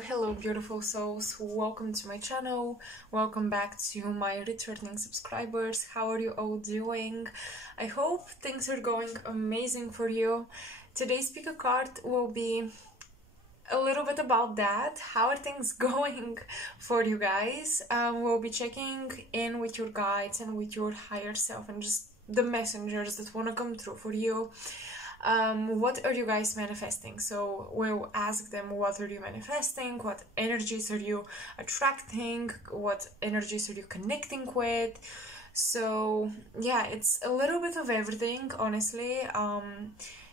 Hello beautiful souls, welcome to my channel, welcome back to my returning subscribers. How are you all doing? I hope things are going amazing for you. Today's pick a card will be a little bit about that. How are things going for you guys? We'll be checking in with your guides and with your higher self and just the messengers that want to come through for you. What are you guys manifesting? So we'll ask them, what are you manifesting? What energies are you attracting? What energies are you connecting with? So yeah, it's a little bit of everything, honestly.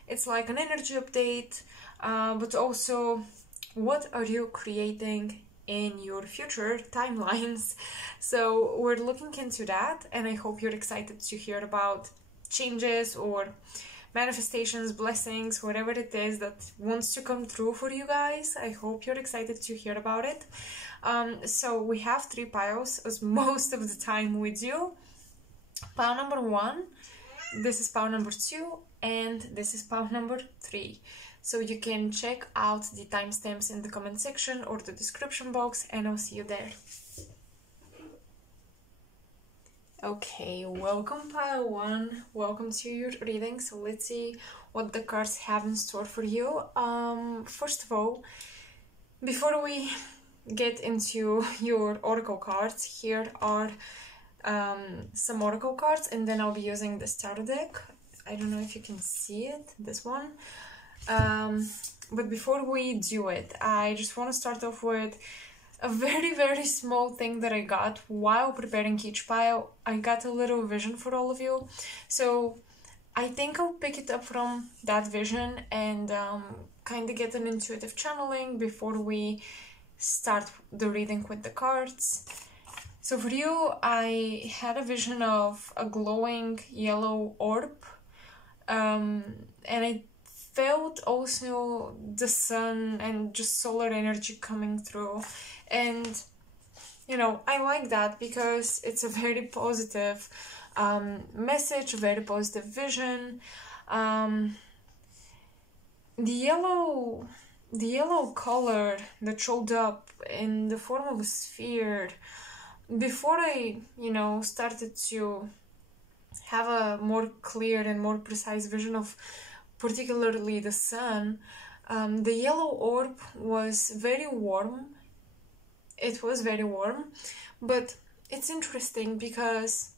It's like an energy update, but also what are you creating in your future timelines? So we're looking into that, and I hope you're excited to hear about changes or manifestations, blessings, whatever it is that wants to come through for you guys. I hope you're excited to hear about it. So we have 3 piles, as most of the time we do. Pile number 1, this is pile number 2, and this is pile number 3. So you can check out the timestamps in the comment section or the description box, and I'll see you there. Okay, welcome pile 1, welcome to your reading. So let's see what the cards have in store for you. First of all, before we get into your oracle cards, here are some oracle cards, and then I'll be using the starter deck. I don't know if you can see it, this one. But before we do it, I just want to start off with a very small thing that I got while preparing each pile. I got a little vision for all of you, so I think I'll pick it up from that vision and kind of get an intuitive channeling before we start the reading with the cards. So for you, I had a vision of a glowing yellow orb, and I felt also the sun and just solar energy coming through. And you know, I like that because it's a very positive message, a very positive vision. The yellow color that showed up in the form of a sphere, before I, you know, started to have a more clear and more precise vision of particularly the sun, the yellow orb was very warm. It was very warm, but it's interesting because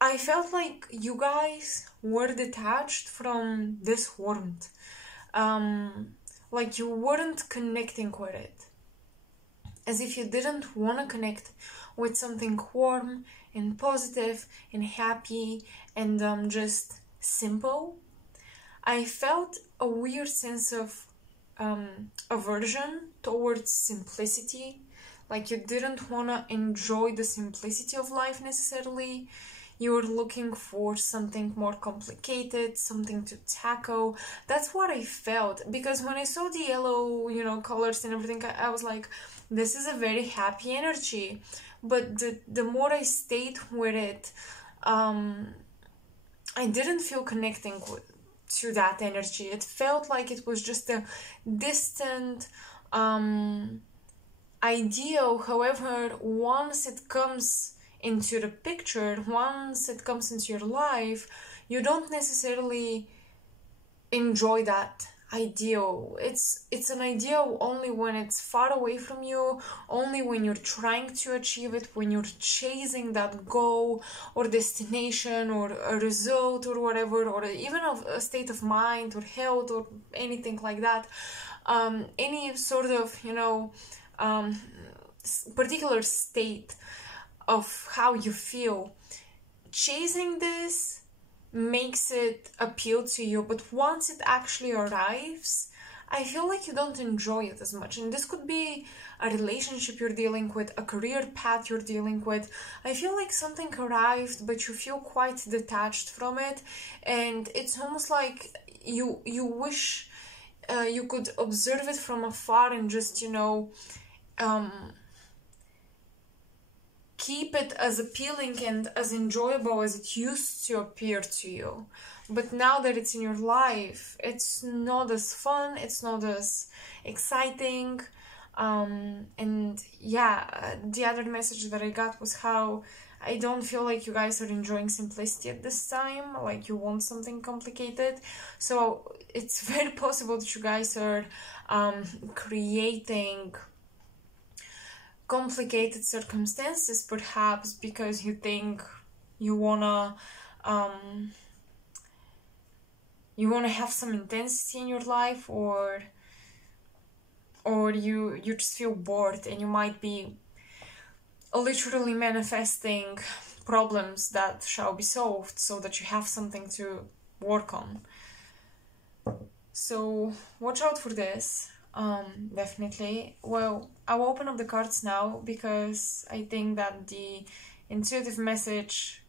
I felt like you guys were detached from this warmth. Like you weren't connecting with it. As if you didn't want to connect with something warm and positive and happy and just simple. I felt a weird sense of aversion towards simplicity, like you didn't want to enjoy the simplicity of life necessarily. You were looking for something more complicated, something to tackle. That's what I felt, because when I saw the yellow, you know, colors and everything, I was like, this is a very happy energy. But the more I stayed with it, I didn't feel connecting to that energy. It felt like it was just a distant ideal. However, once it comes into the picture, once it comes into your life, you don't necessarily enjoy that ideal. It's an ideal only when it's far away from you, only when you're trying to achieve it, when you're chasing that goal or destination or a result or whatever, or even of a state of mind or health or anything like that. Any sort of, you know, particular state of how you feel. Chasing this makes it appeal to you, but once it actually arrives, I feel like you don't enjoy it as much. And this could be a relationship you're dealing with, a career path you're dealing with. I feel like something arrived, but you feel quite detached from it, and it's almost like you wish you could observe it from afar and just, you know, keep it as appealing and as enjoyable as it used to appear to you. But now that it's in your life, it's not as fun, it's not as exciting. And yeah, the other message that I got was how I don't feel like you guys are enjoying simplicity at this time, like you want something complicated. So it's very possible that you guys are creating complicated circumstances, perhaps because you think you wanna have some intensity in your life, or you just feel bored and you might be literally manifesting problems that shall be solved so that you have something to work on. So watch out for this, definitely. Well, I'll open up the cards now because I think that the intuitive message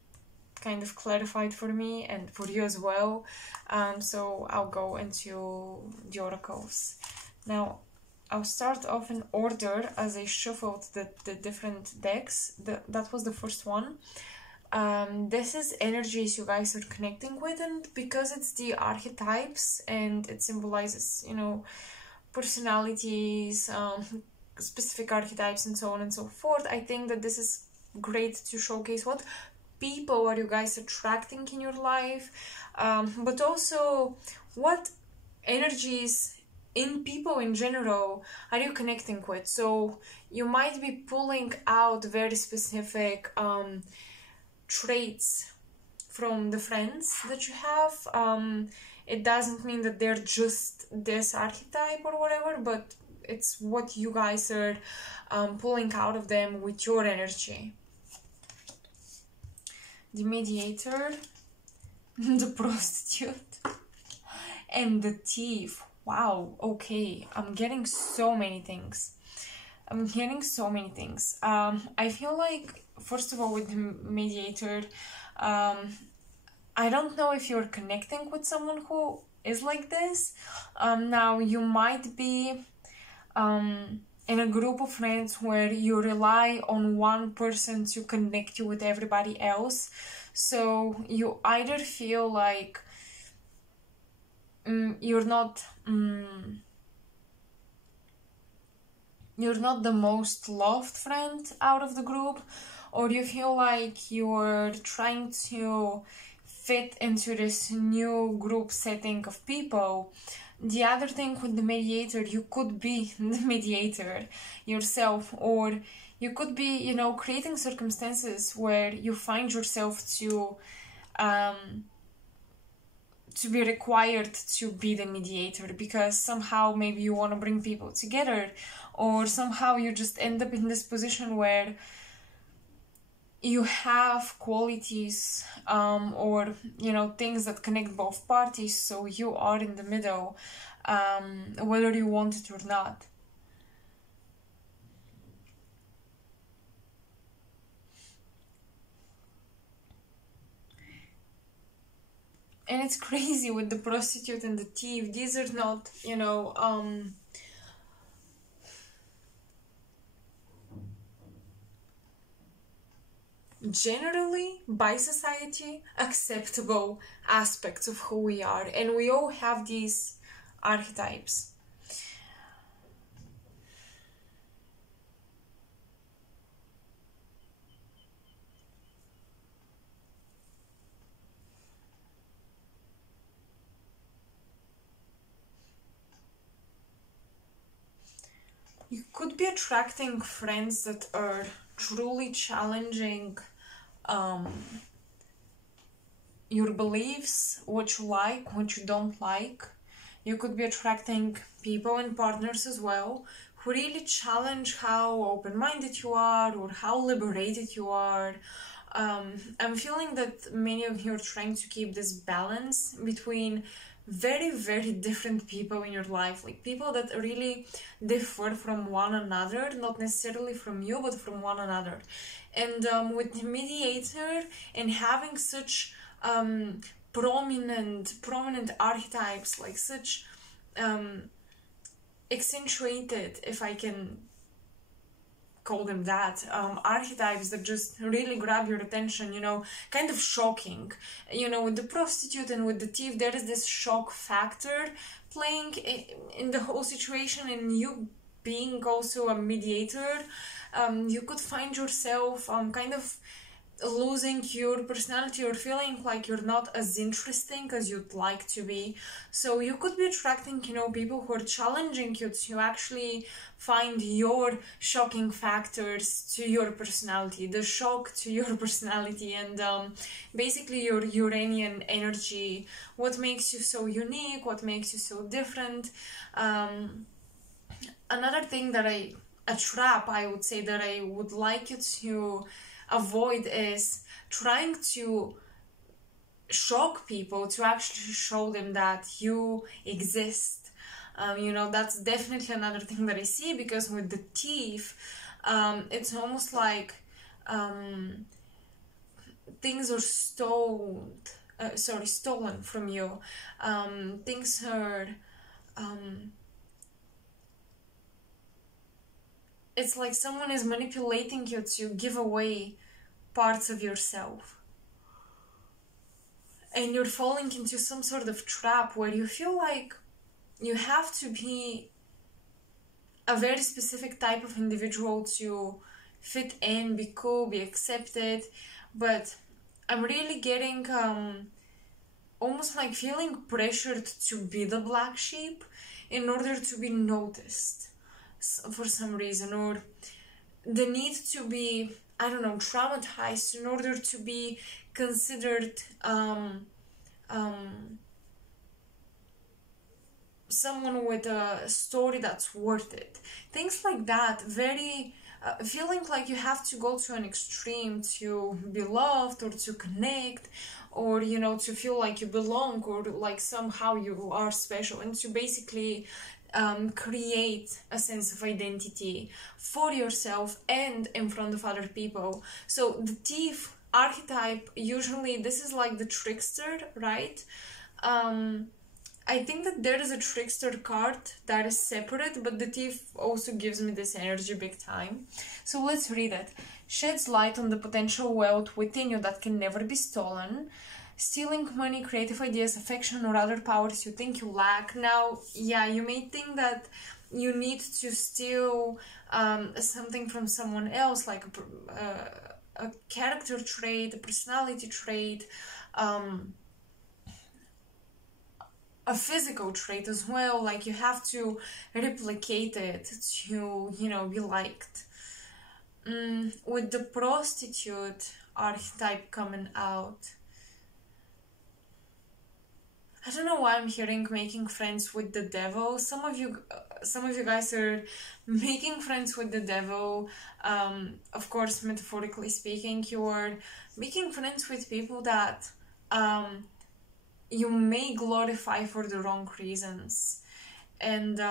kind of clarified for me and for you as well. So I'll go into the oracles. Now, I'll start off in order as I shuffled the different decks. That was the first one. This is energies you guys are connecting with, and because it's the archetypes and it symbolizes, you know, personalities, specific archetypes and so on and so forth, I think that this is great to showcase what people are you guys attracting in your life, but also what energies in people in general are you connecting with. So you might be pulling out very specific traits from the friends that you have. It doesn't mean that they're just this archetype or whatever, but it's what you guys are pulling out of them with your energy. The mediator, the prostitute, and the thief. Wow, okay, I'm getting so many things. I feel like, first of all, with the mediator, I don't know if you're connecting with someone who is like this. Now, you might be in a group of friends where you rely on one person to connect you with everybody else. So you either feel like you're not the most loved friend out of the group, or you feel like you're trying to fit into this new group setting of people. The other thing with the mediator, you could be the mediator yourself, or you could be, you know, creating circumstances where you find yourself to be required to be the mediator, because somehow maybe you want to bring people together, or somehow you just end up in this position where you have qualities or, you know, things that connect both parties, so you are in the middle, whether you want it or not. And it's crazy with the prostitute and the thief. These are not, you know, generally by society acceptable aspects of who we are, and we all have these archetypes. You could be attracting friends that are truly challenging your beliefs, what you like, what you don't like. You could be attracting people and partners as well who really challenge how open-minded you are or how liberated you are. I'm feeling that many of you are trying to keep this balance between very, very different people in your life, like people that really differ from one another, not necessarily from you, but from one another. And with the mediator and having such prominent archetypes, like such accentuated, if I can call them that, archetypes that just really grab your attention, you know, kind of shocking. You know, with the prostitute and with the thief, there is this shock factor playing in the whole situation, and you being also a mediator, you could find yourself kind of losing your personality or feeling like you're not as interesting as you'd like to be. So you could be attracting, you know, people who are challenging you to actually find your shocking factors to your personality, the shock to your personality, and basically your Uranian energy, what makes you so unique, what makes you so different. Another thing that a trap, I would say, that I would like you to avoid is trying to shock people, to actually show them that you exist. You know, that's definitely another thing that I see, because with the thief, it's almost like things are stolen from you. Things are it's like someone is manipulating you to give away parts of yourself. And you're falling into some sort of trap where you feel like you have to be a very specific type of individual to fit in, be cool, be accepted. But I'm really getting almost like feeling pressured to be the black sheep in order to be noticed for some reason, or the need to be, I don't know, traumatized in order to be considered someone with a story that's worth it. Things like that, very feeling like you have to go to an extreme to be loved or to connect, or, you know, to feel like you belong, or like somehow you are special, and to basically create a sense of identity for yourself and in front of other people. So the thief archetype, usually this is like the trickster, right? I think that there is a trickster card that is separate, but the thief also gives me this energy big time. So let's read it. Sheds light on the potential wealth within you that can never be stolen. Stealing money, creative ideas, affection, or other powers you think you lack. Now, yeah, you may think that you need to steal something from someone else, like a character trait, a personality trait, a physical trait as well. Like you have to replicate it to, you know, be liked. With the prostitute archetype coming out, I don't know why I'm hearing making friends with the devil. Some of you guys are making friends with the devil. Of course, metaphorically speaking, you are making friends with people that you may glorify for the wrong reasons. And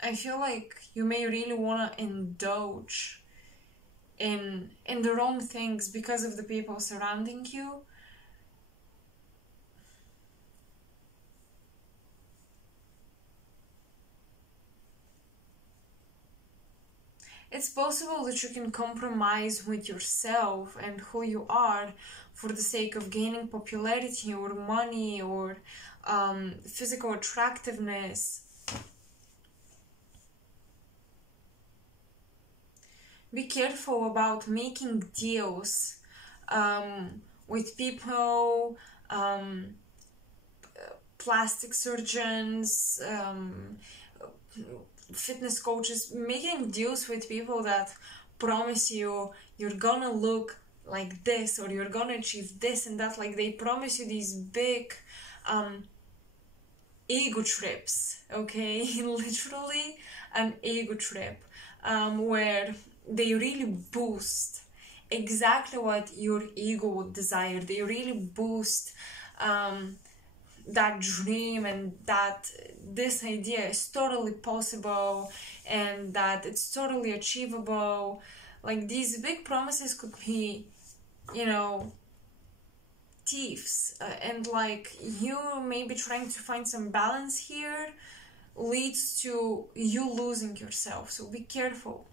I feel like you may really want to indulge in the wrong things because of the people surrounding you. It's possible that you can compromise with yourself and who you are for the sake of gaining popularity or money or physical attractiveness. Be careful about making deals with people, plastic surgeons, fitness coaches, making deals with people that promise you you're gonna look like this or you're gonna achieve this and that. Like they promise you these big ego trips, okay? Literally an ego trip, where they really boost exactly what your ego would desire. They really boost that dream, and that this idea is totally possible and that it's totally achievable. Like these big promises could be, you know, thieves, and like you maybe trying to find some balance here leads to you losing yourself, so be careful.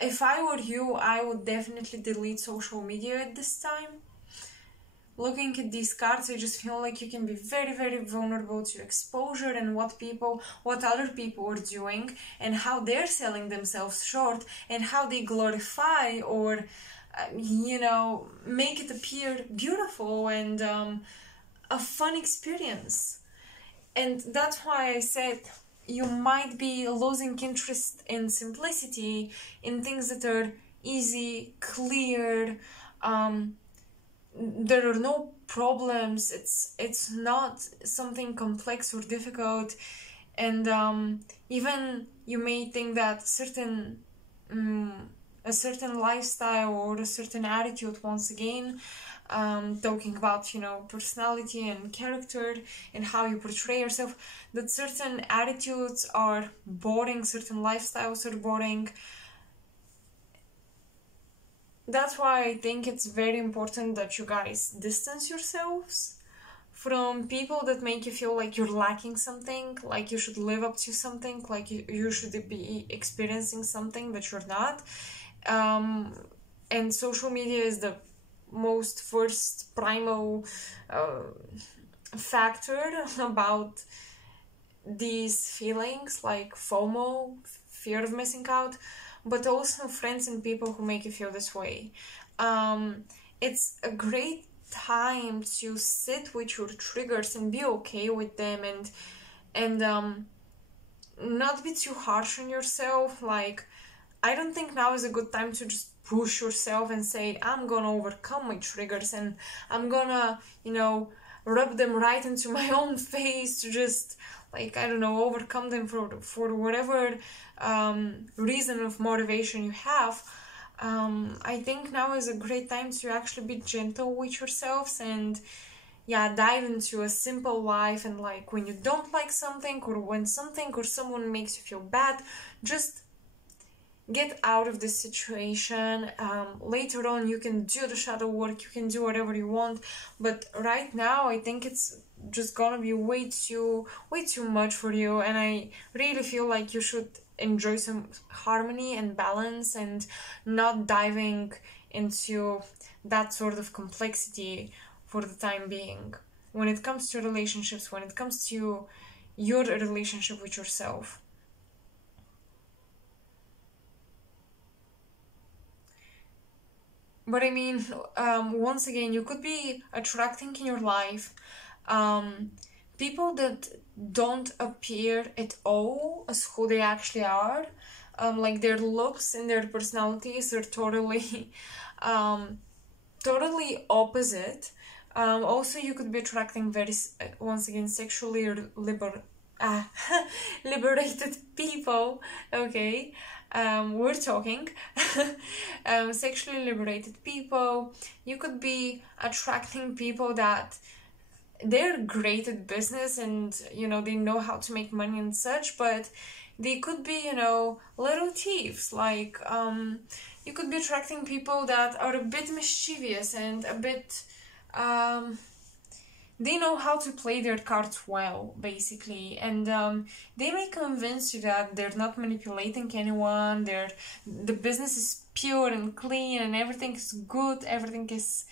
If I were you, I would definitely delete social media at this time. Looking at these cards, I just feel like you can be very, very vulnerable to exposure and what other people are doing and how they're selling themselves short and how they glorify or, make it appear beautiful and a fun experience. And that's why I said you might be losing interest in simplicity, in things that are easy, clear, there are no problems, it's not something complex or difficult, and even you may think that a certain lifestyle or a certain attitude, once again, talking about personality and character and how you portray yourself, that certain attitudes are boring, certain lifestyles are boring. That's why I think it's very important that you guys distance yourselves from people that make you feel like you're lacking something, like you should live up to something, like you should be experiencing something that you're not. And social media is the most first primal factor about these feelings, like FOMO, fear of missing out, but also friends and people who make you feel this way. It's a great time to sit with your triggers and be okay with them, and not be too harsh on yourself. Like, I don't think now is a good time to just push yourself and say, I'm gonna overcome my triggers and I'm gonna, rub them right into my own face to just, like, I don't know, overcome them for whatever reason of motivation you have. I think now is a great time to actually be gentle with yourselves and dive into a simple life. And like, when you don't like something, or when something or someone makes you feel bad, just get out of this situation. Later on you can do the shadow work, you can do whatever you want, but right now I think it's just gonna be way too much for you, and I really feel like you should enjoy some harmony and balance and not diving into that sort of complexity for the time being when it comes to relationships, when it comes to your relationship with yourself. But I mean, once again, you could be attracting in your life people that don't appear at all as who they actually are. Like, their looks and their personalities are totally, totally opposite. Also, you could be attracting very, once again, sexually liberated people. Okay. We're talking sexually liberated people. You could be attracting people that they're great at business and they know how to make money and such, but they could be little thieves. Like, you could be attracting people that are a bit mischievous and a bit they know how to play their cards well, basically, and they may convince you that they're not manipulating anyone, the business is pure and clean and everything is good, everything is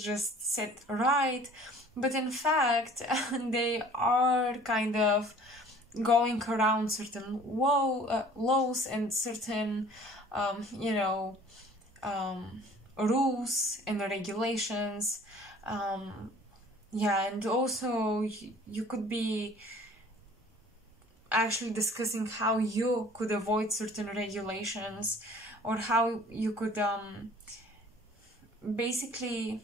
just set right, but in fact they are kind of going around certain laws and certain rules and regulations. And also you could be actually discussing how you could avoid certain regulations, or how you could basically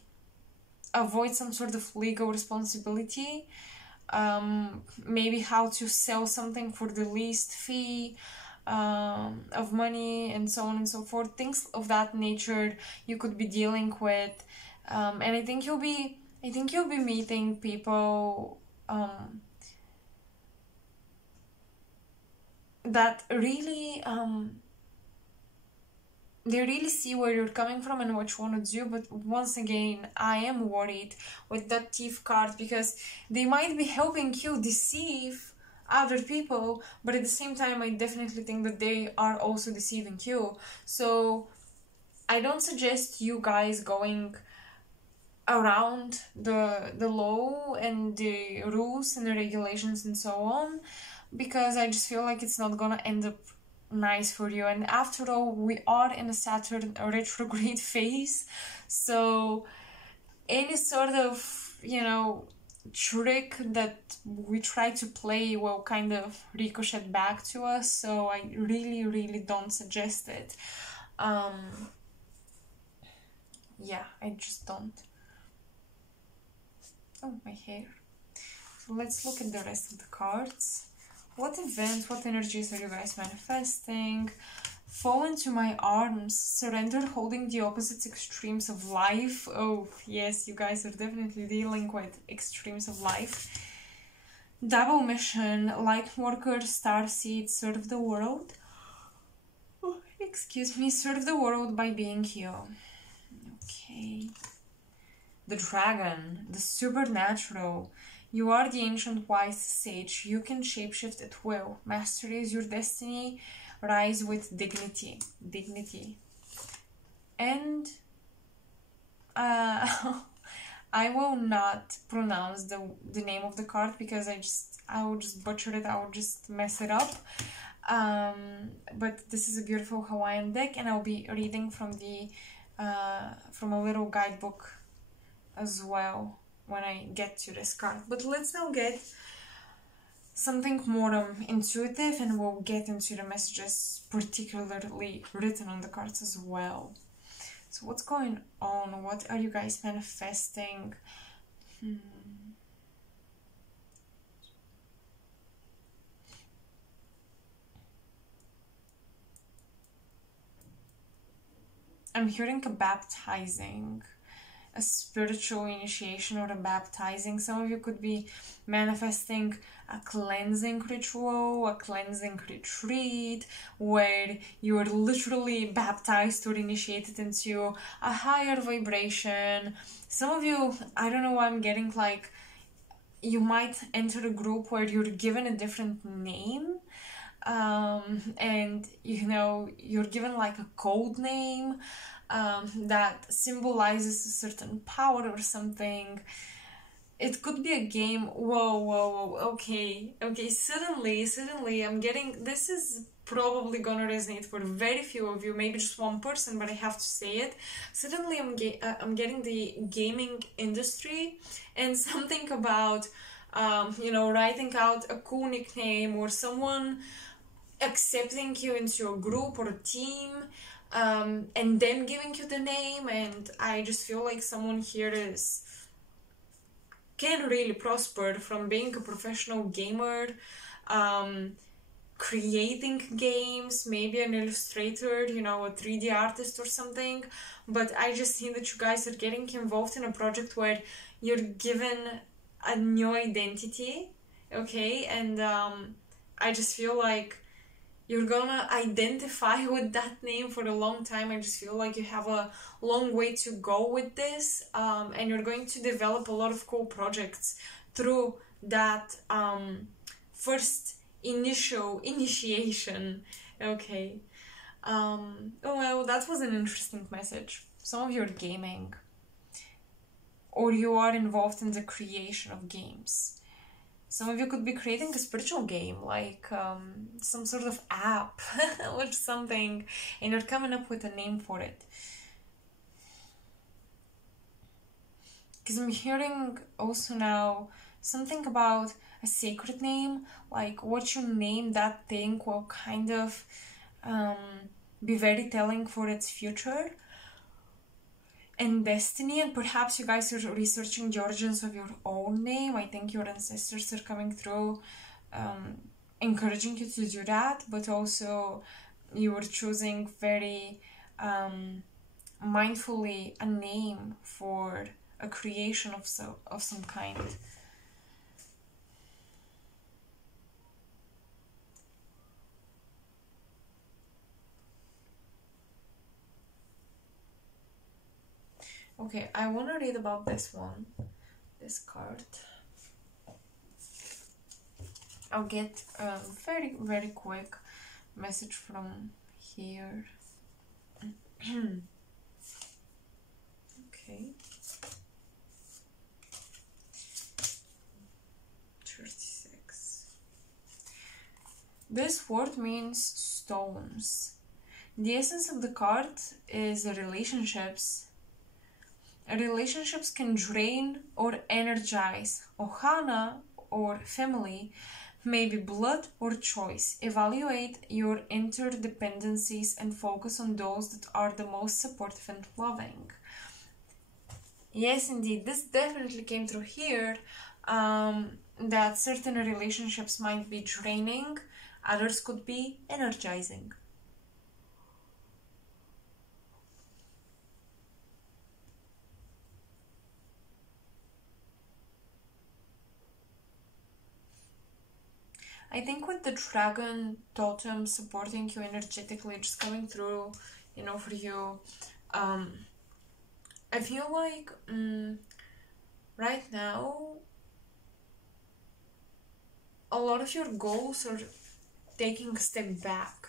avoid some sort of legal responsibility, maybe how to sell something for the least fee of money, and so on and so forth. Things of that nature you could be dealing with, and I think you'll be meeting people that really they really see where you're coming from and what you want to do. But once again, I am worried with that thief card, because they might be helping you deceive other people, but at the same time I definitely think that they are also deceiving you. So I don't suggest you guys going around the law and the rules and the regulations and so on, because I just feel like it's not gonna end up nice for you. And after all, we are in a Saturn retrograde phase, so any sort of, you know, trick that we try to play will kind of ricochet back to us. So I really don't suggest it. Yeah, I just don't. Oh, my hair. So let's look at the rest of the cards. What event, what energies are you guys manifesting? Fall into my arms, surrender, holding the opposite extremes of life. Oh, yes, you guys are definitely dealing with extremes of life. Double mission, light worker, starseed, serve the world. Oh, excuse me, serve the world by being you. Okay. The dragon, the supernatural. You are the ancient wise sage. You can shapeshift at will. Mastery is your destiny. Rise with dignity. Dignity. And I will not pronounce the name of the card, because I will just butcher it. I will just mess it up. But this is a beautiful Hawaiian deck, and I'll be reading from the from a little guidebook as well when I get to this card. But let's now get something more intuitive, and we'll get into the messages particularly written on the cards as well. So what's going on? What are you guys manifesting? I'm hearing a baptizing, a spiritual initiation or a baptizing. Some of you could be manifesting a cleansing ritual, a cleansing retreat, where you are literally baptized or initiated into a higher vibration. Some of you, I don't know why I'm getting like, you might enter a group where you're given a different name. And you know, you're given like a code name that symbolizes a certain power or something. It could be a game. Whoa, okay, suddenly I'm getting, this is probably gonna resonate for very few of you, maybe just one person, but I have to say it. Suddenly I'm getting the gaming industry, and something about you know, writing out a cool nickname, or someone accepting you into a group or a team, and then giving you the name. And I just feel like someone here can really prosper from being a professional gamer, creating games, maybe an illustrator, you know, a 3D artist or something. But I just think that you guys are getting involved in a project where you're given a new identity, okay? And I just feel like you're gonna identify with that name for a long time. I just feel like you have a long way to go with this, and you're going to develop a lot of cool projects through that first initiation. Okay. Oh well, that was an interesting message. Some of you are gaming, or you are involved in the creation of games. Some of you could be creating a spiritual game, like some sort of app or something, and you're coming up with a name for it. Because I'm hearing also now something about a sacred name, like what you name that thing will kind of be very telling for its future and destiny. And perhaps you guys are researching the origins of your own name. I think your ancestors are coming through, encouraging you to do that, but also you are choosing very mindfully a name for a creation of some kind. Okay, I want to read about this one, this card. I'll get a very, very quick message from here. Okay. 36. This word means stones. The essence of the card is relationships. Relationships can drain or energize. Ohana, or family, may be blood or choice. Evaluate your interdependencies and focus on those that are the most supportive and loving. Yes, indeed, this definitely came through here, that certain relationships might be draining, others could be energizing. I think with the dragon totem supporting you energetically, just coming through, for you, I feel like right now a lot of your goals are taking a step back,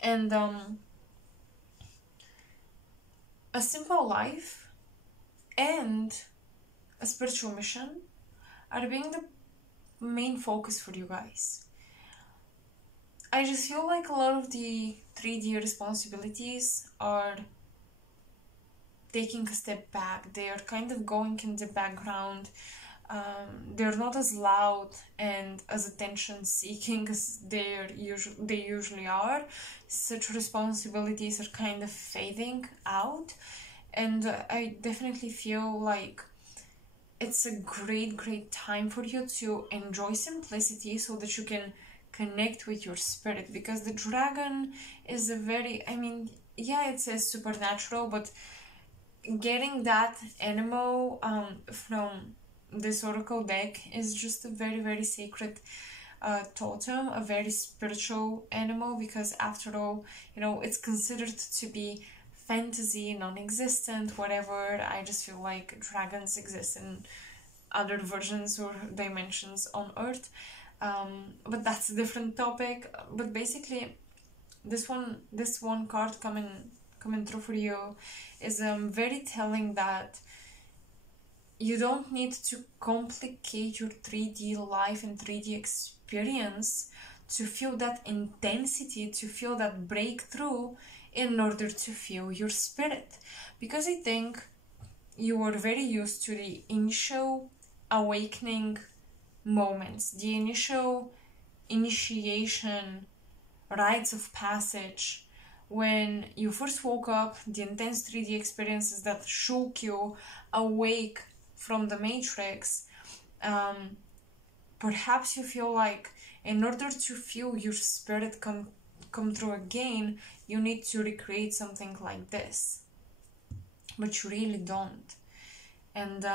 and a simple life and a spiritual mission are being the main focus for you guys. I just feel like a lot of the 3D responsibilities are taking a step back. They are kind of going in the background. They're not as loud and as attention-seeking as they usually are. Such responsibilities are kind of fading out, and I definitely feel like it's a great time for you to enjoy simplicity so that you can connect with your spirit, because the dragon is a very, yeah, it says supernatural, but getting that animal from this oracle deck is just a very sacred totem, a very spiritual animal, because after all, it's considered to be fantasy, non-existent, whatever. I just feel like dragons exist in other versions or dimensions on Earth, but that's a different topic. But basically, this one card coming through for you is very telling that you don't need to complicate your 3D life and 3D experience to feel that intensity, to feel that breakthrough, in order to feel your spirit. Because I think you are very used to the initial awakening moments, the initial initiation, rites of passage, when you first woke up, the intense 3D experiences that shook you awake from the matrix. Perhaps you feel like in order to feel your spirit come through again, you need to recreate something like this, but you really don't. And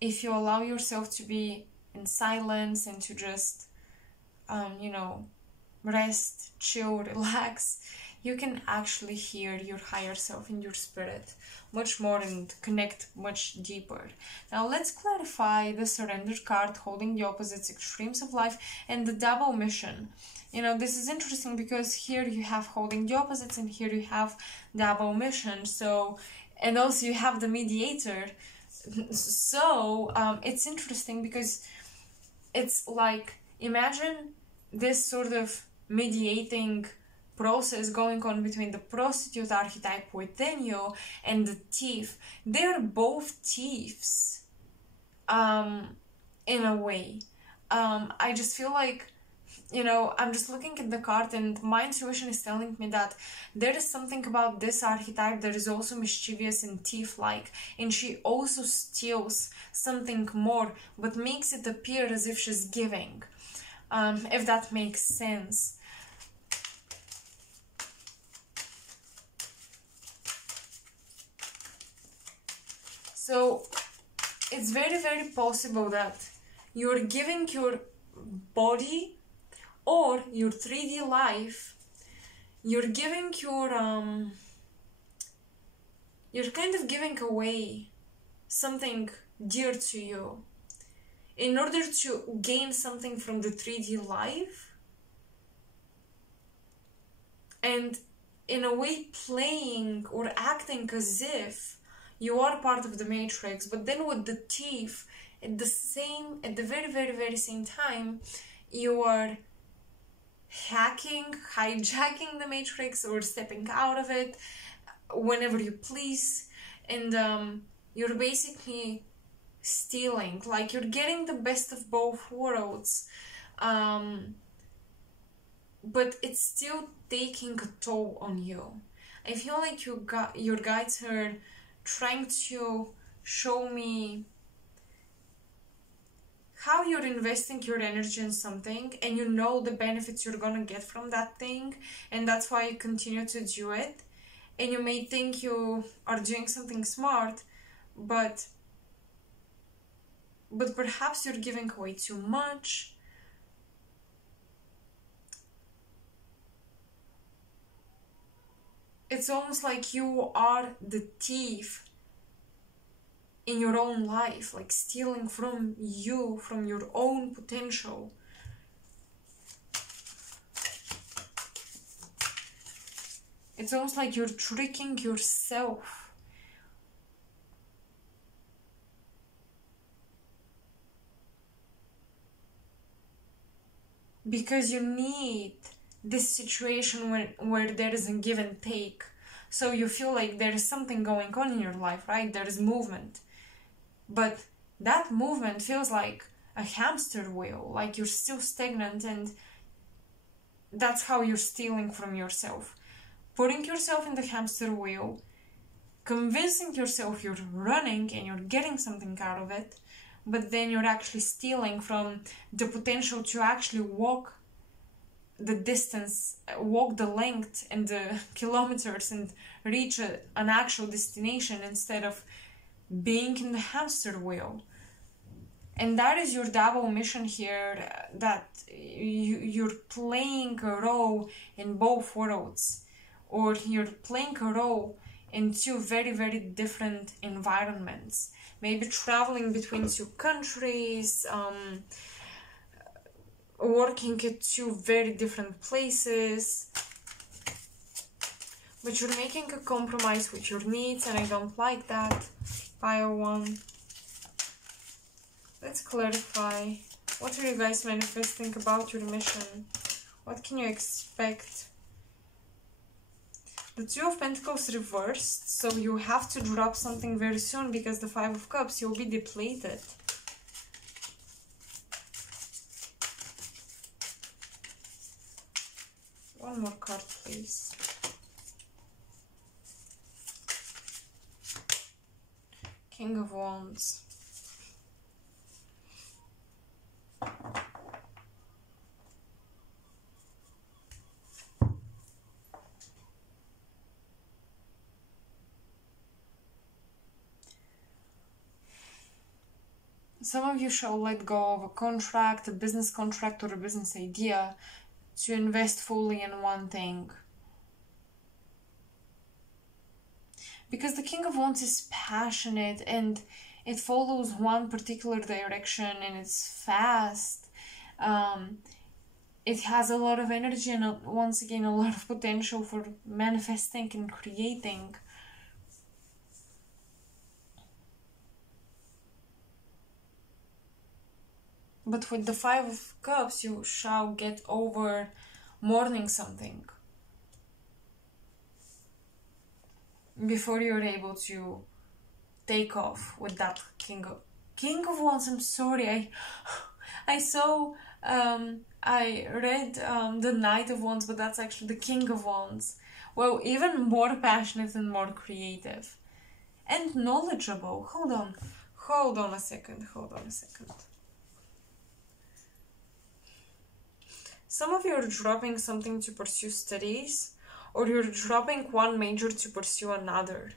if you allow yourself to be in silence and to just rest, chill, relax, you can actually hear your higher self and your spirit much more and connect much deeper. Now let's clarify the surrender card holding the opposites extremes of life and the double mission. This is interesting because here you have holding the opposites and here you have double mission. So, and also you have the mediator. So it's interesting because it's like, imagine this sort of mediating process going on between the prostitute archetype within you and the thief. They're both thieves in a way. I just feel like, I'm just looking at the card and my intuition is telling me that there is something about this archetype that is also mischievous and thief-like, and she also steals something more but makes it appear as if she's giving, if that makes sense. So it's very possible that you're giving your body or your 3D life, you're giving your you're kind of giving away something dear to you in order to gain something from the 3D life, and in a way playing or acting as if you are part of the matrix, but then with the thief at the very same time, you are hijacking the matrix or stepping out of it whenever you please, and you're basically stealing, like you're getting the best of both worlds, but it's still taking a toll on you. I feel like your guides are trying to show me how you're investing your energy in something and you know the benefits you're gonna get from that thing, and that's why you continue to do it. And you may think you are doing something smart, but perhaps you're giving away too much. It's almost like you are the thief in your own life, like stealing from you, from your own potential. It's almost like you're tricking yourself. Because you need this situation where there is a give and take. So you feel like there is something going on in your life, right? There is movement. But that movement feels like a hamster wheel, like you're still stagnant, and that's how you're stealing from yourself. Putting yourself in the hamster wheel, convincing yourself you're running and you're getting something out of it, but then you're actually stealing from the potential to actually walk the distance, walk the length and the kilometers and reach an actual destination instead of being in the hamster wheel. And that is your double mission here, that you're playing a role in both worlds, or you're playing a role in two very different environments, maybe traveling between two countries, working at two very different places, but you're making a compromise with your needs, and I don't like that. Pile 1. Let's clarify. What are you guys manifesting about your mission? What can you expect? The Two of Pentacles reversed, so you have to drop something very soon, because the Five of Cups, you'll be depleted. One more card, please. King of Wands. Some of you shall let go of a contract, a business contract, or a business idea to invest fully in one thing. Because the King of Wands is passionate and it follows one particular direction and it's fast. It has a lot of energy and once again a lot of potential for manifesting and creating. But with the Five of Cups, you shall get over mourning something before you're able to take off with that King of Wands. I'm sorry, I saw, I read the Knight of Wands, but that's actually the King of Wands. Well, even more passionate and more creative and knowledgeable. Hold on a second. Some of you are dropping something to pursue studies, or you're dropping one major to pursue another.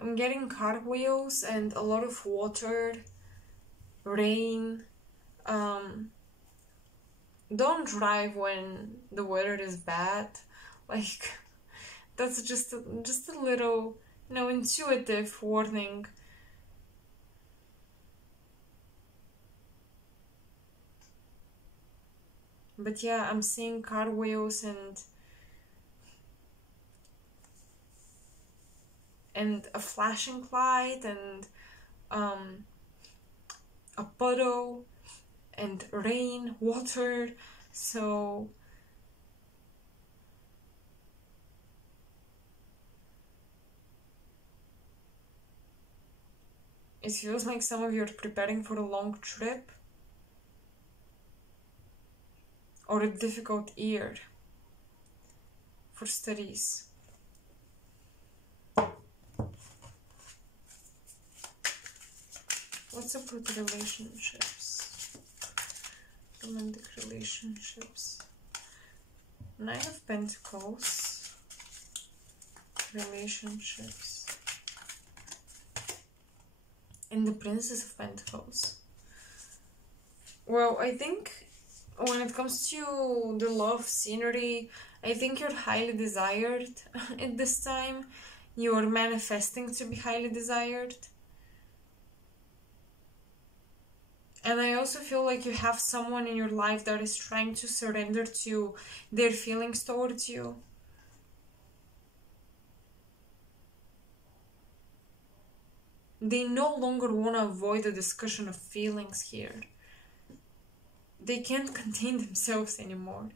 I'm getting cartwheels and a lot of water, rain. Don't drive when the weather is bad. Like, that's just a little, intuitive warning. But yeah, I'm seeing cartwheels and a flashing light and a puddle and rain, water. So it feels like some of you are preparing for a long trip or a difficult year for studies. What's up with relationships? Romantic relationships. Nine of Pentacles. Relationships. And the Princess of Pentacles. Well, I think when it comes to the love scenery, I think you're highly desired at this time. You're manifesting to be highly desired. And I also feel like you have someone in your life that is trying to surrender to their feelings towards you. They no longer want to avoid the discussion of feelings here. They can't contain themselves anymore.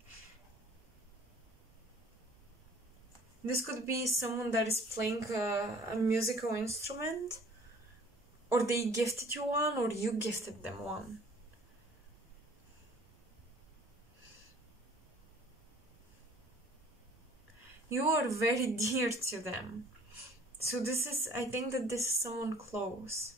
This could be someone that is playing a musical instrument, or they gifted you one, or you gifted them one. You are very dear to them. So I think that this is someone close.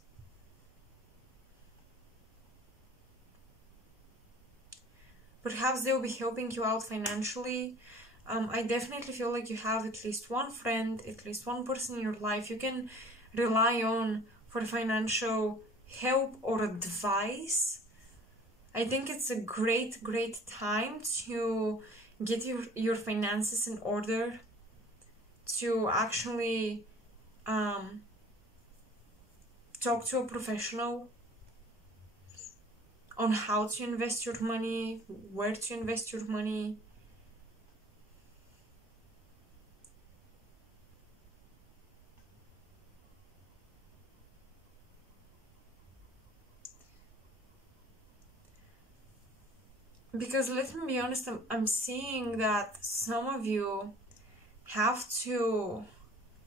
Perhaps they'll be helping you out financially. I definitely feel like you have at least one friend, at least one person in your life you can rely on for financial help or advice. I think it's a great time to get your finances in order, to actually talk to a professional on how to invest your money, where to invest your money. Because let me be honest, I'm seeing that some of you have to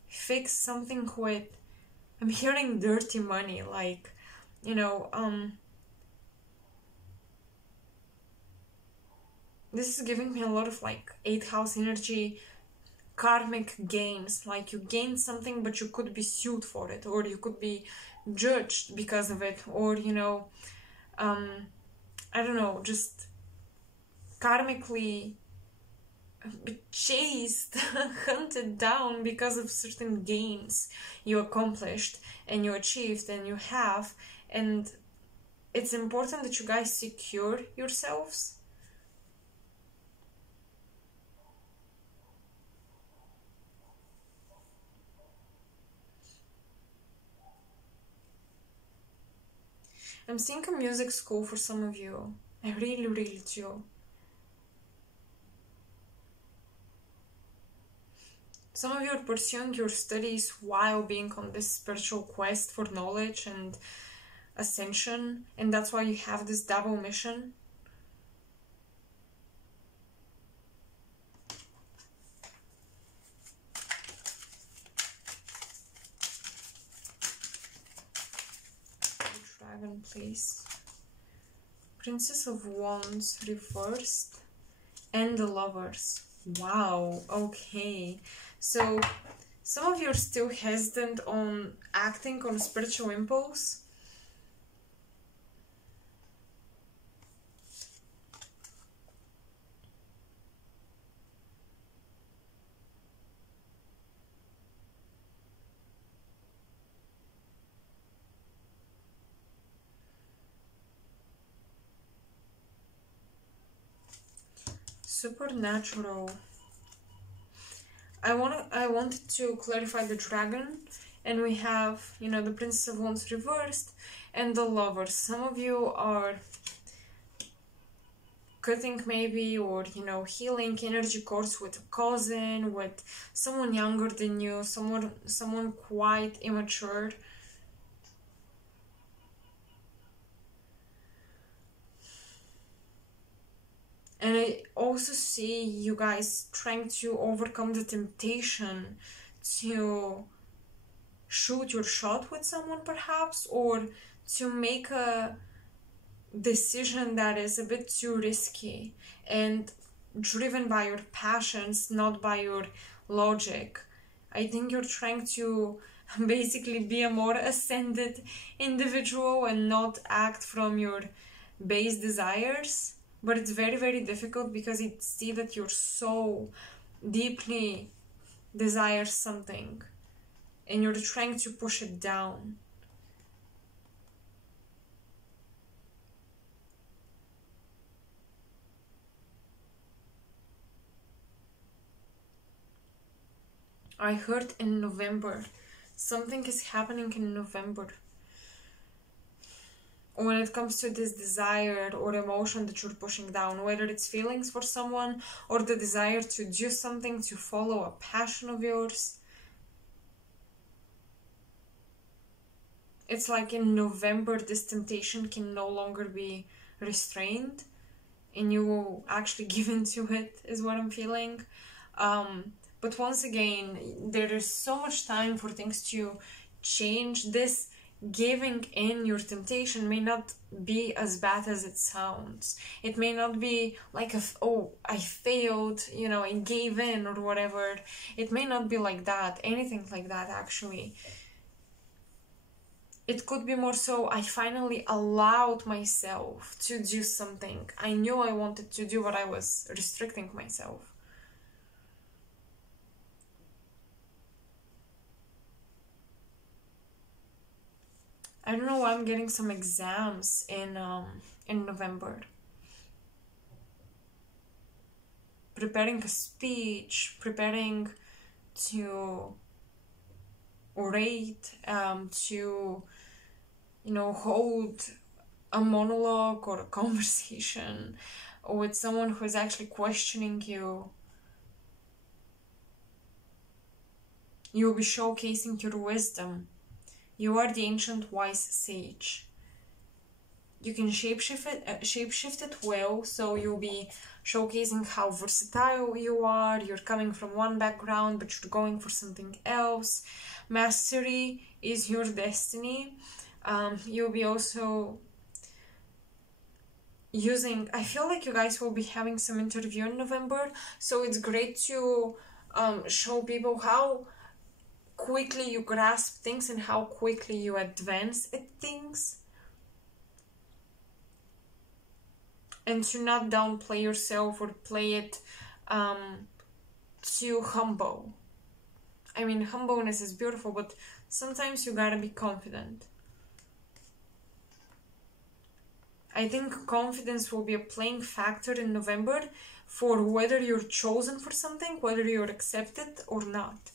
fix something with, I'm hearing dirty money, like, this is giving me a lot of like 8th house energy, karmic gains. Like you gained something, but you could be sued for it, or you could be judged because of it, or I don't know, just karmically chased, hunted down because of certain gains you accomplished and you achieved and you have. And it's important that you guys secure yourselves. I'm seeing a music school for some of you. I really do. Some of you are pursuing your studies while being on this spiritual quest for knowledge and ascension, and that's why you have this double mission. Dragon, please. Princess of Wands reversed and the Lovers. Wow, okay. So some of you are still hesitant on acting on spiritual impulse. Supernatural. I wanted to clarify the dragon, and we have, you know, the Princess of Wands reversed and the Lovers. Some of you are cutting maybe, or, you know, healing energy cords with a cousin, with someone younger than you, someone quite immature. And I also see you guys trying to overcome the temptation to shoot your shot with someone, perhaps, or to make a decision that is a bit too risky and driven by your passions, not by your logic. I think you're trying to basically be a more ascended individual and not act from your base desires. But it's very, very difficult because I see that you're so deeply desires something and you're trying to push it down. I heard in November. Something is happening in November. When it comes to this desire or emotion that you're pushing down, whether it's feelings for someone or the desire to do something, to follow a passion of yours. It's like in November, this temptation can no longer be restrained and you will actually give into it, is what I'm feeling. But once again, there is so much time for things to change. This giving in your temptation may not be as bad as it sounds. It may not be like, oh, I failed, you know, I gave in or whatever. It may not be like that, anything like that actually. It could be more so, I finally allowed myself to do something I knew I wanted to do, but I was restricting myself. I don't know why I'm getting some exams in November. Preparing a speech, preparing to orate, to, you know, hold a monologue or a conversation with someone who is actually questioning you. You'll be showcasing your wisdom. You are the ancient wise sage. You can shapeshift it well, so you'll be showcasing how versatile you are. You're coming from one background, but you're going for something else. Mastery is your destiny. You'll be also using, I feel like you guys will be having some interview in November, so it's great to show people how quickly you grasp things and how quickly you advance at things, and to not downplay yourself or play it too humble. I mean, humbleness is beautiful, but sometimes you gotta be confident. I think confidence will be a playing factor in November for whether you're chosen for something, whether you're accepted or not.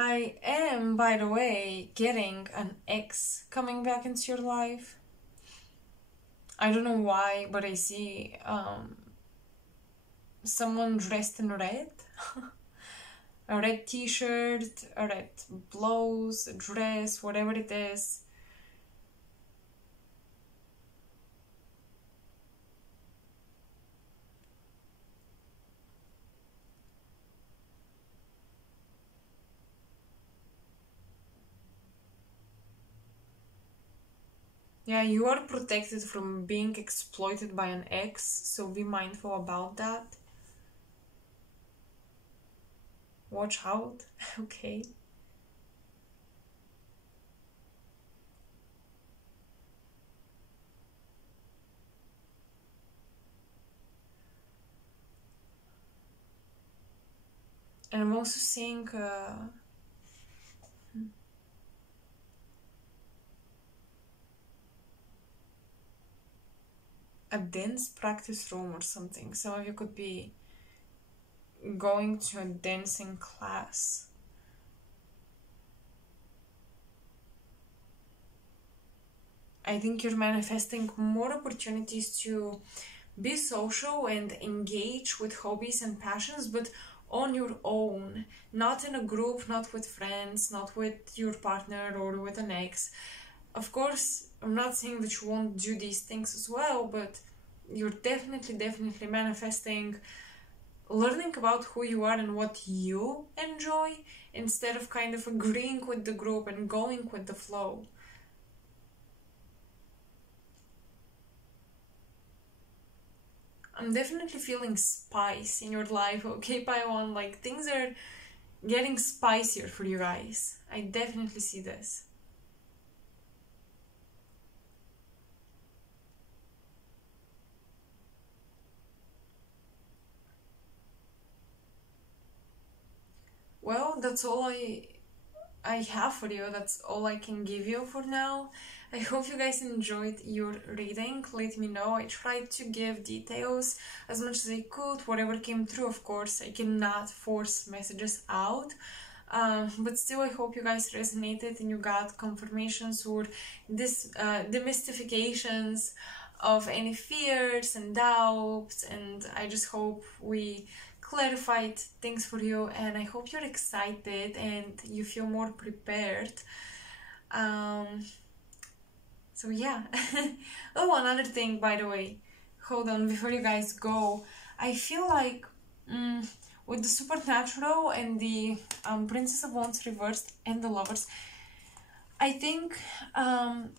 I am, by the way, getting an ex coming back into your life. I don't know why, but I see someone dressed in red. A red t-shirt, a red blouse, a dress, whatever it is. Yeah, you are protected from being exploited by an ex, so be mindful about that. Watch out, okay? And I'm also seeing a dance practice room or something. Some of you could be going to a dancing class. I think you're manifesting more opportunities to be social and engage with hobbies and passions, but on your own, not in a group, not with friends, not with your partner or with an ex. Of course, I'm not saying that you won't do these things as well, but you're definitely manifesting learning about who you are and what you enjoy instead of kind of agreeing with the group and going with the flow. I'm definitely feeling spice in your life, okay, Paiwan? Like, things are getting spicier for you guys. I definitely see this. Well, that's all I have for you. That's all I can give you for now. I hope you guys enjoyed your reading. Let me know. I tried to give details as much as I could. Whatever came through, of course. I cannot force messages out. But still, I hope you guys resonated and you got confirmations or this demystifications of any fears and doubts. And I just hope we clarified things for you, and I hope you're excited and you feel more prepared. So yeah. Oh, another thing, by the way, hold on, before you guys go, I feel like with the supernatural and the Princess of Wands reversed and the Lovers, I think a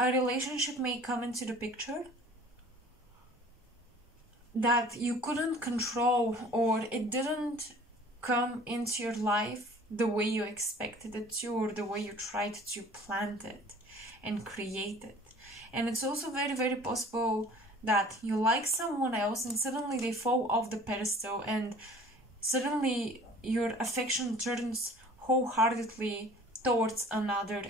relationship may come into the picture that you couldn't control, or it didn't come into your life the way you expected it to, or the way you tried to plant it and create it. And it's also very possible that you like someone else and suddenly they fall off the pedestal and suddenly your affection turns wholeheartedly towards another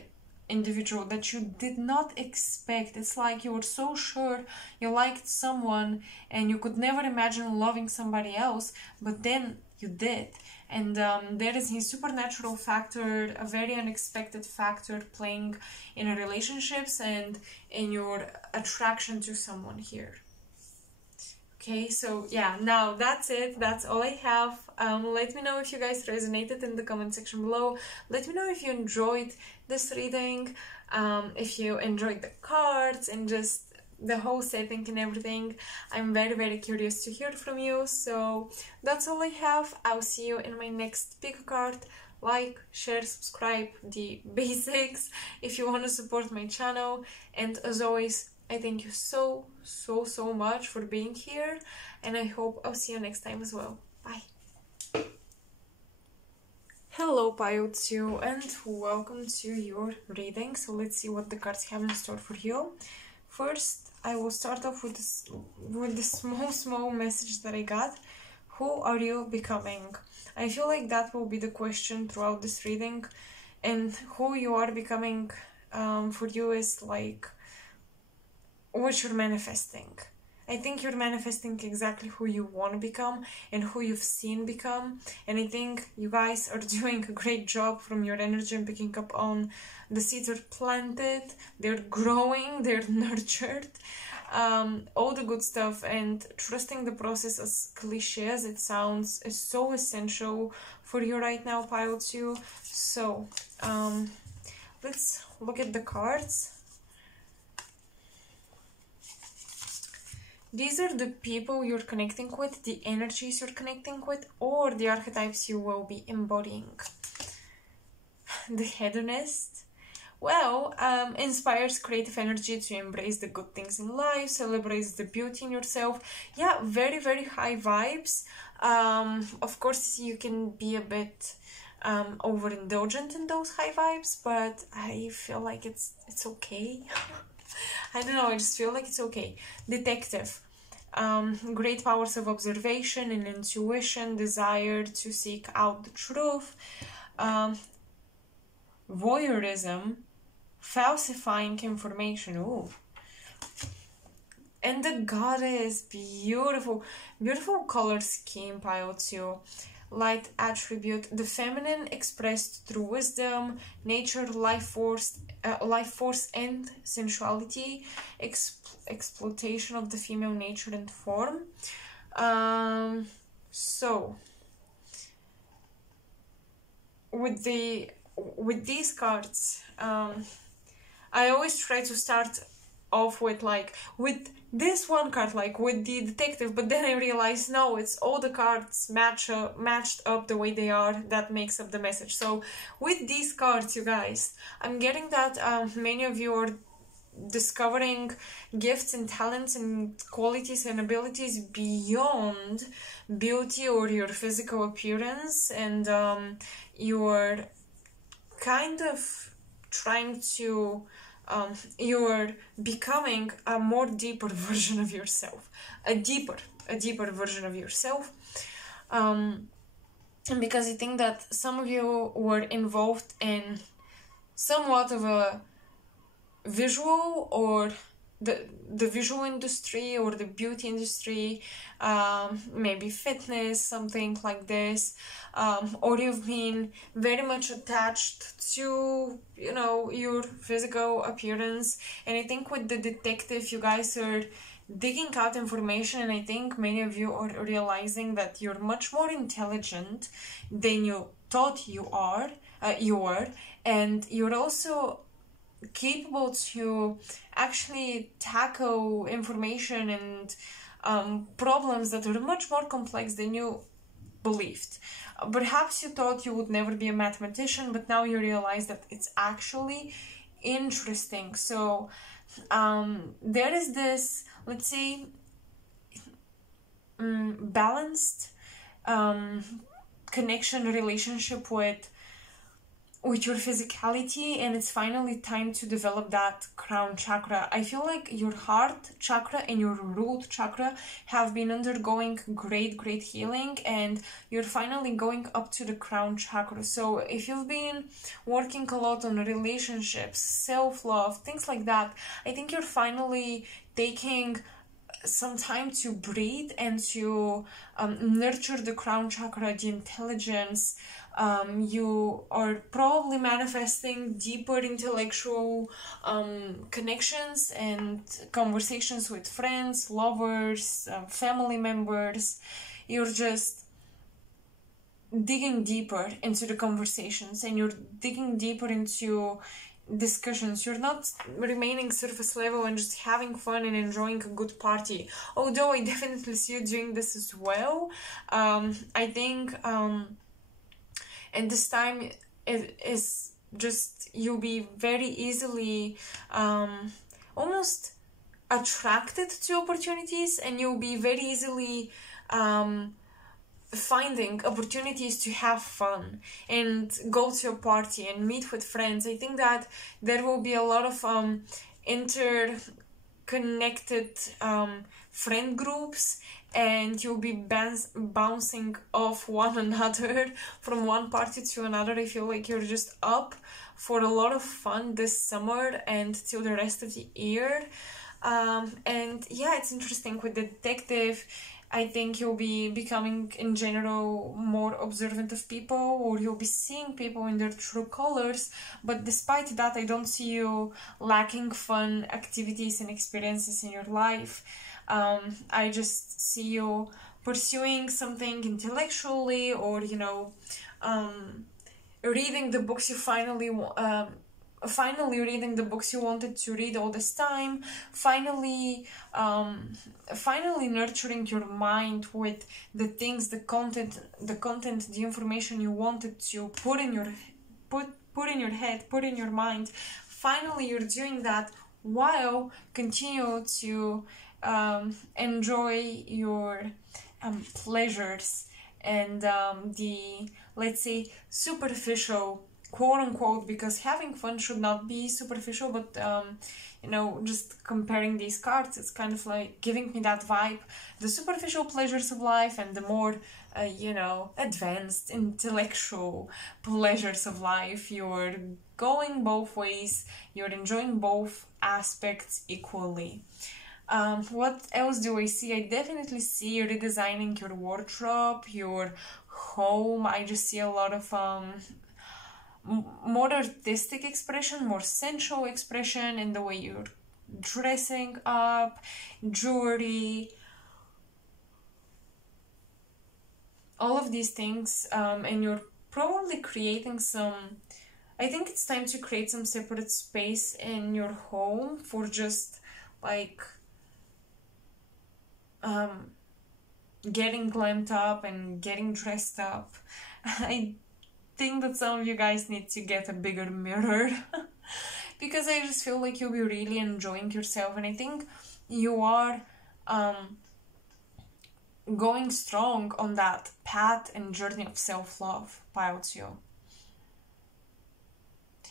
individual that you did not expect. It's like you were so sure you liked someone and you could never imagine loving somebody else, but then you did. And there is a supernatural factor, a very unexpected factor playing in relationships and in your attraction to someone here. Okay, so yeah, now that's it. That's all I have. Let me know if you guys resonated in the comment section below. Let me know if you enjoyed this reading, if you enjoyed the cards and just the whole setting and everything. I'm very curious to hear from you. So that's all I have. I'll see you in my next pick a card. Like, share, subscribe, the basics if you want to support my channel. And as always, I thank you so much for being here, and I hope I'll see you next time as well. Bye! Hello Pile 2 and welcome to your reading. So let's see what the cards have in store for you. First, I will start off with this small message that I got. Who are you becoming? I feel like that will be the question throughout this reading, and who you are becoming for you is like what you're manifesting. I think you're manifesting exactly who you want to become and who you've seen become. And I think you guys are doing a great job from your energy and picking up on the seeds are planted, they're growing, they're nurtured, all the good stuff, and trusting the process, as cliche as it sounds, is so essential for you right now, Pile 2. So let's look at the cards. These are the people you're connecting with, the energies you're connecting with, or the archetypes you will be embodying. The hedonist, well, inspires creative energy to embrace the good things in life, celebrates the beauty in yourself. Yeah, very high vibes. Of course, you can be a bit overindulgent in those high vibes, but I feel like it's okay. I don't know, I just feel like it's okay. Detective. great powers of observation and intuition, desire to seek out the truth, voyeurism, falsifying information. Ooh. And the goddess, beautiful, beautiful color scheme pile too. Light attribute, the feminine expressed through wisdom, nature, life force and sensuality, exploitation of the female nature and form. So with these cards, I always try to start off with with this one card, with the detective, but then I realized no, it's all the cards matched up the way they are that makes up the message. So with these cards, you guys, I'm getting that many of you are discovering gifts and talents and qualities and abilities beyond beauty or your physical appearance, and you're kind of trying to you're becoming a more deeper version of yourself, a deeper version of yourself, and because I think that some of you were involved in somewhat of a visual or the visual industry or the beauty industry, maybe fitness, something like this, or you've been very much attached to, you know, your physical appearance. And I think with the detective, you guys are digging out information, and I think many of you are realizing that you're much more intelligent than you thought you were, and you're also capable to actually tackle information and problems that are much more complex than you believed. Perhaps you thought you would never be a mathematician, but now you realize that it's actually interesting. So there is this, let's say, balanced connection, relationship with your physicality, and it's finally time to develop that crown chakra. I feel like your heart chakra and your root chakra have been undergoing great healing, and you're finally going up to the crown chakra. So if you've been working a lot on relationships, self-love, things like that, I think you're finally taking some time to breathe and to nurture the crown chakra, the intelligence. You are probably manifesting deeper intellectual connections and conversations with friends, lovers, family members. You're just digging deeper into the conversations, and you're digging deeper into discussions. You're not remaining surface level and just having fun and enjoying a good party, although I definitely see you doing this as well. I think and this time it is just, you'll be very easily almost attracted to opportunities, and you'll be very easily finding opportunities to have fun and go to a party and meet with friends. I think that there will be a lot of interconnected friend groups, and you'll be bouncing off one another from one party to another. I feel like you're just up for a lot of fun this summer and till the rest of the year. And yeah, it's interesting with the detective. I think you'll be becoming, in general, more observant of people, or you'll be seeing people in their true colors. But despite that, I don't see you lacking fun activities and experiences in your life. I just see you pursuing something intellectually, or, you know, reading the books you finally reading the books you wanted to read all this time, finally nurturing your mind with the things, the content, the information you wanted to put in your head, put in your mind. Finally, you're doing that while continue to enjoy your pleasures and the, let's say, superficial quote unquote, because having fun should not be superficial, but you know, just comparing these cards, it's kind of like giving me that vibe. The superficial pleasures of life and the more you know, advanced intellectual pleasures of life. You're going both ways, you're enjoying both aspects equally. What else do I see? I definitely see you redesigning your wardrobe, your home. I just see a lot of more artistic expression, more sensual expression in the way you're dressing up, jewelry, all of these things, and you're probably creating some, I think it's time to create some separate space in your home for just like getting glammed up and getting dressed up. I think that some of you guys need to get a bigger mirror because I just feel like you'll be really enjoying yourself, and I think you are going strong on that path and journey of self-love, Pile-2.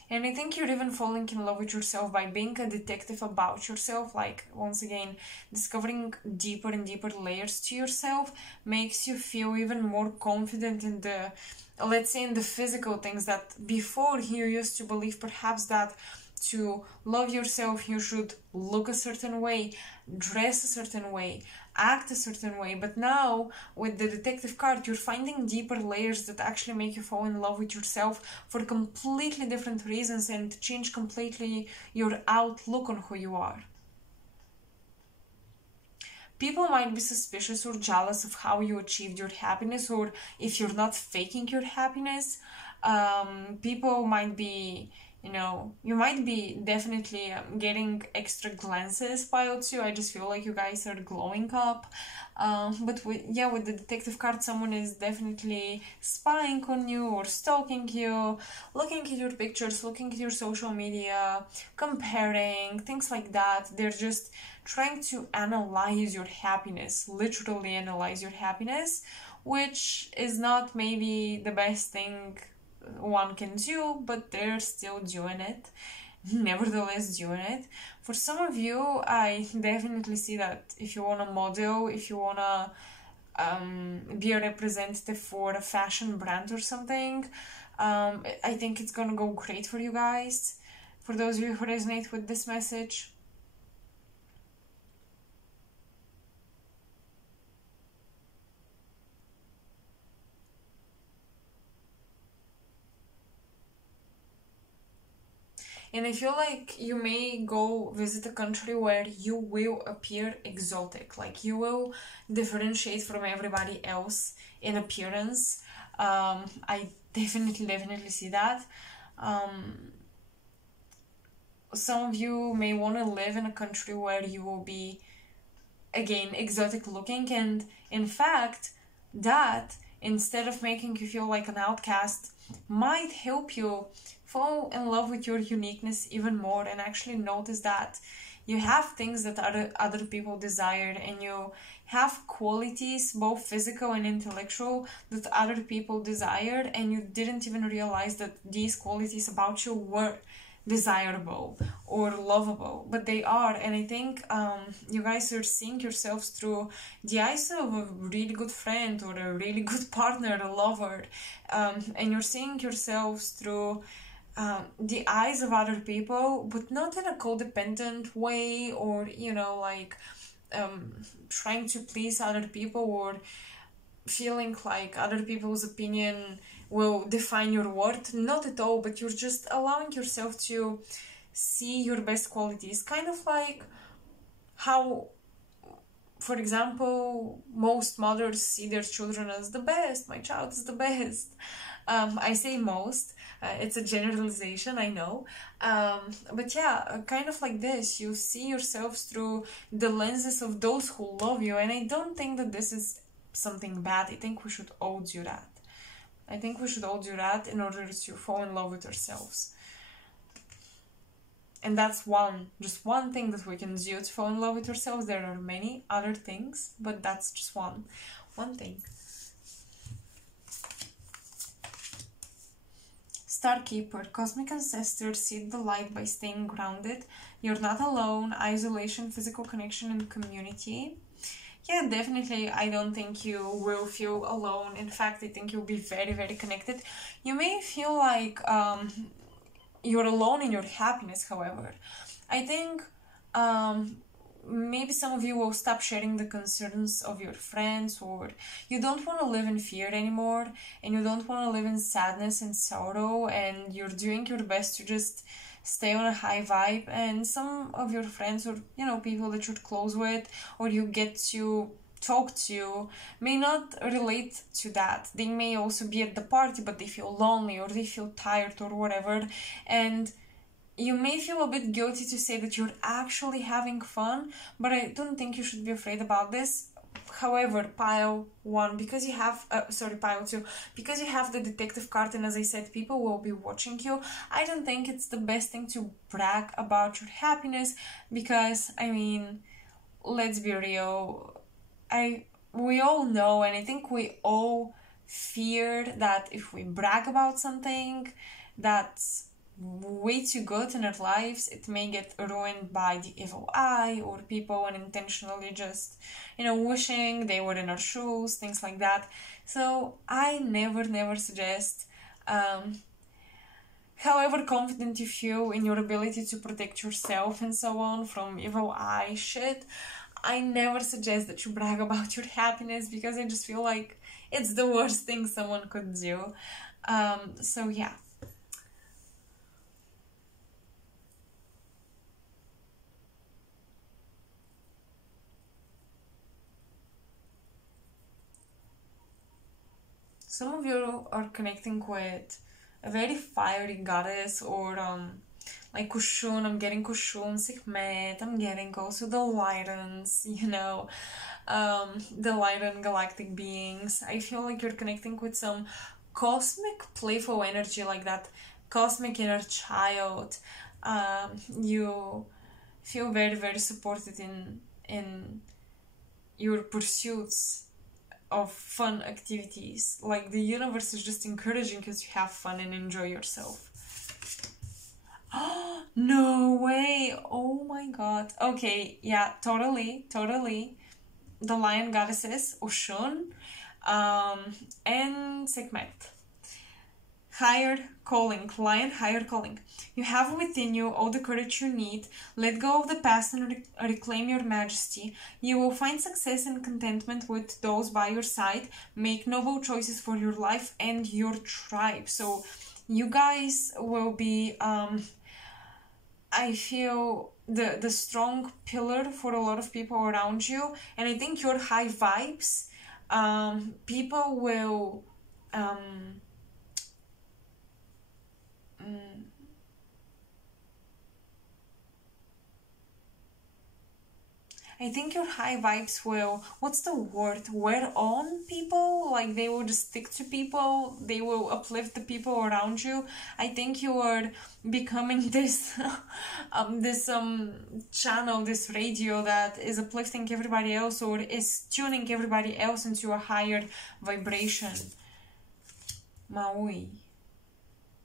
And I think you're even falling in love with yourself by being a detective about yourself. Like, once again, discovering deeper and deeper layers to yourself makes you feel even more confident in the, let's say, in the physical things that before you used to believe perhaps that to love yourself you should look a certain way, dress a certain way, act a certain way. But now with the detective card, you're finding deeper layers that actually make you fall in love with yourself for completely different reasons and change completely your outlook on who you are. People might be suspicious or jealous of how you achieved your happiness, or if you're not faking your happiness. People might be, you know, you might be definitely getting extra glances, Pile-2. I just feel like you guys are glowing up. But with the detective card, someone is definitely spying on you or stalking you, looking at your pictures, looking at your social media, comparing, things like that. They're just trying to analyze your happiness, literally analyze your happiness, which is not maybe the best thing one can do, but they're still doing it, nevertheless doing it. For some of you, I definitely see that if you want to model, if you want to be a representative for a fashion brand or something, I think it's gonna go great for you guys. For those of you who resonate with this message, and I feel like you may go visit a country where you will appear exotic, like you will differentiate from everybody else in appearance. I definitely see that. Some of you may want to live in a country where you will be, again, exotic looking, and in fact, that, instead of making you feel like an outcast, might help you fall in love with your uniqueness even more and actually notice that you have things that other people desired, and you have qualities, both physical and intellectual, that other people desired, and you didn't even realize that these qualities about you were desirable or lovable, but they are. And I think you guys are seeing yourselves through the eyes of a really good friend or a really good partner, a lover, and you're seeing yourselves through the eyes of other people, but not in a codependent way, or, you know, like trying to please other people or feeling like other people's opinion will define your worth. Not at all, but you're just allowing yourself to see your best qualities. Kind of like how, for example, most mothers see their children as the best. My child is the best. I say most. It's a generalization, I know. But yeah, kind of like this. You see yourselves through the lenses of those who love you. And I don't think that this is something bad. I think we should all do that. I think we should all do that in order to fall in love with ourselves. And that's just one thing that we can do to fall in love with ourselves. There are many other things, but that's just one thing. Star Keeper, cosmic ancestors, seek the light by staying grounded. You're not alone. Isolation, physical connection, and community. Yeah, definitely. I don't think you will feel alone. In fact, I think you'll be very, very connected. You may feel like you're alone in your happiness, however. I think maybe some of you will stop sharing the concerns of your friends, or you don't want to live in fear anymore, and you don't want to live in sadness and sorrow, and you're doing your best to just stay on a high vibe. And some of your friends, or people that you're close with or you get to talk to, may not relate to that. They may also be at the party, but they feel lonely or they feel tired or whatever, and you may feel a bit guilty to say that you're actually having fun, but I don't think you should be afraid about this. However, pile 1, because you have, pile 2, because you have the detective card, and as I said, people will be watching you, I don't think it's the best thing to brag about your happiness, because, I mean, let's be real, we all know, and I think we all fear that if we brag about something that's way too good in our lives, it may get ruined by the evil eye, or people unintentionally just wishing they were in our shoes, things like that. So I never suggest, however confident you feel in your ability to protect yourself and so on from evil eye shit, I never suggest that you brag about your happiness, because I just feel like it's the worst thing someone could do. So yeah. Some of you are connecting with a very fiery goddess, or like Kushun. I'm getting Kushun, Sekhmet. I'm getting also the Lyrans, the Lyran galactic beings. I feel like you're connecting with some cosmic playful energy, like that cosmic inner child. You feel very, very supported in your pursuits of fun activities. Like the universe is just encouraging you to have fun and enjoy yourself. No way! Oh my god. Okay, yeah, totally. The lion goddesses, Oshun, and Sekhmet. Higher calling, lion, higher calling. You have within you all the courage you need. Let go of the past and reclaim your majesty. You will find success and contentment with those by your side. Make noble choices for your life and your tribe. So you guys will be, I feel, the strong pillar for a lot of people around you. And I think your high vibes, people will... I think your high vibes will, what's the word, wear on people? Like they will just stick to people, they will uplift the people around you. I think you are becoming this channel, this radio that is uplifting everybody else, or is tuning everybody else into a higher vibration. Maui.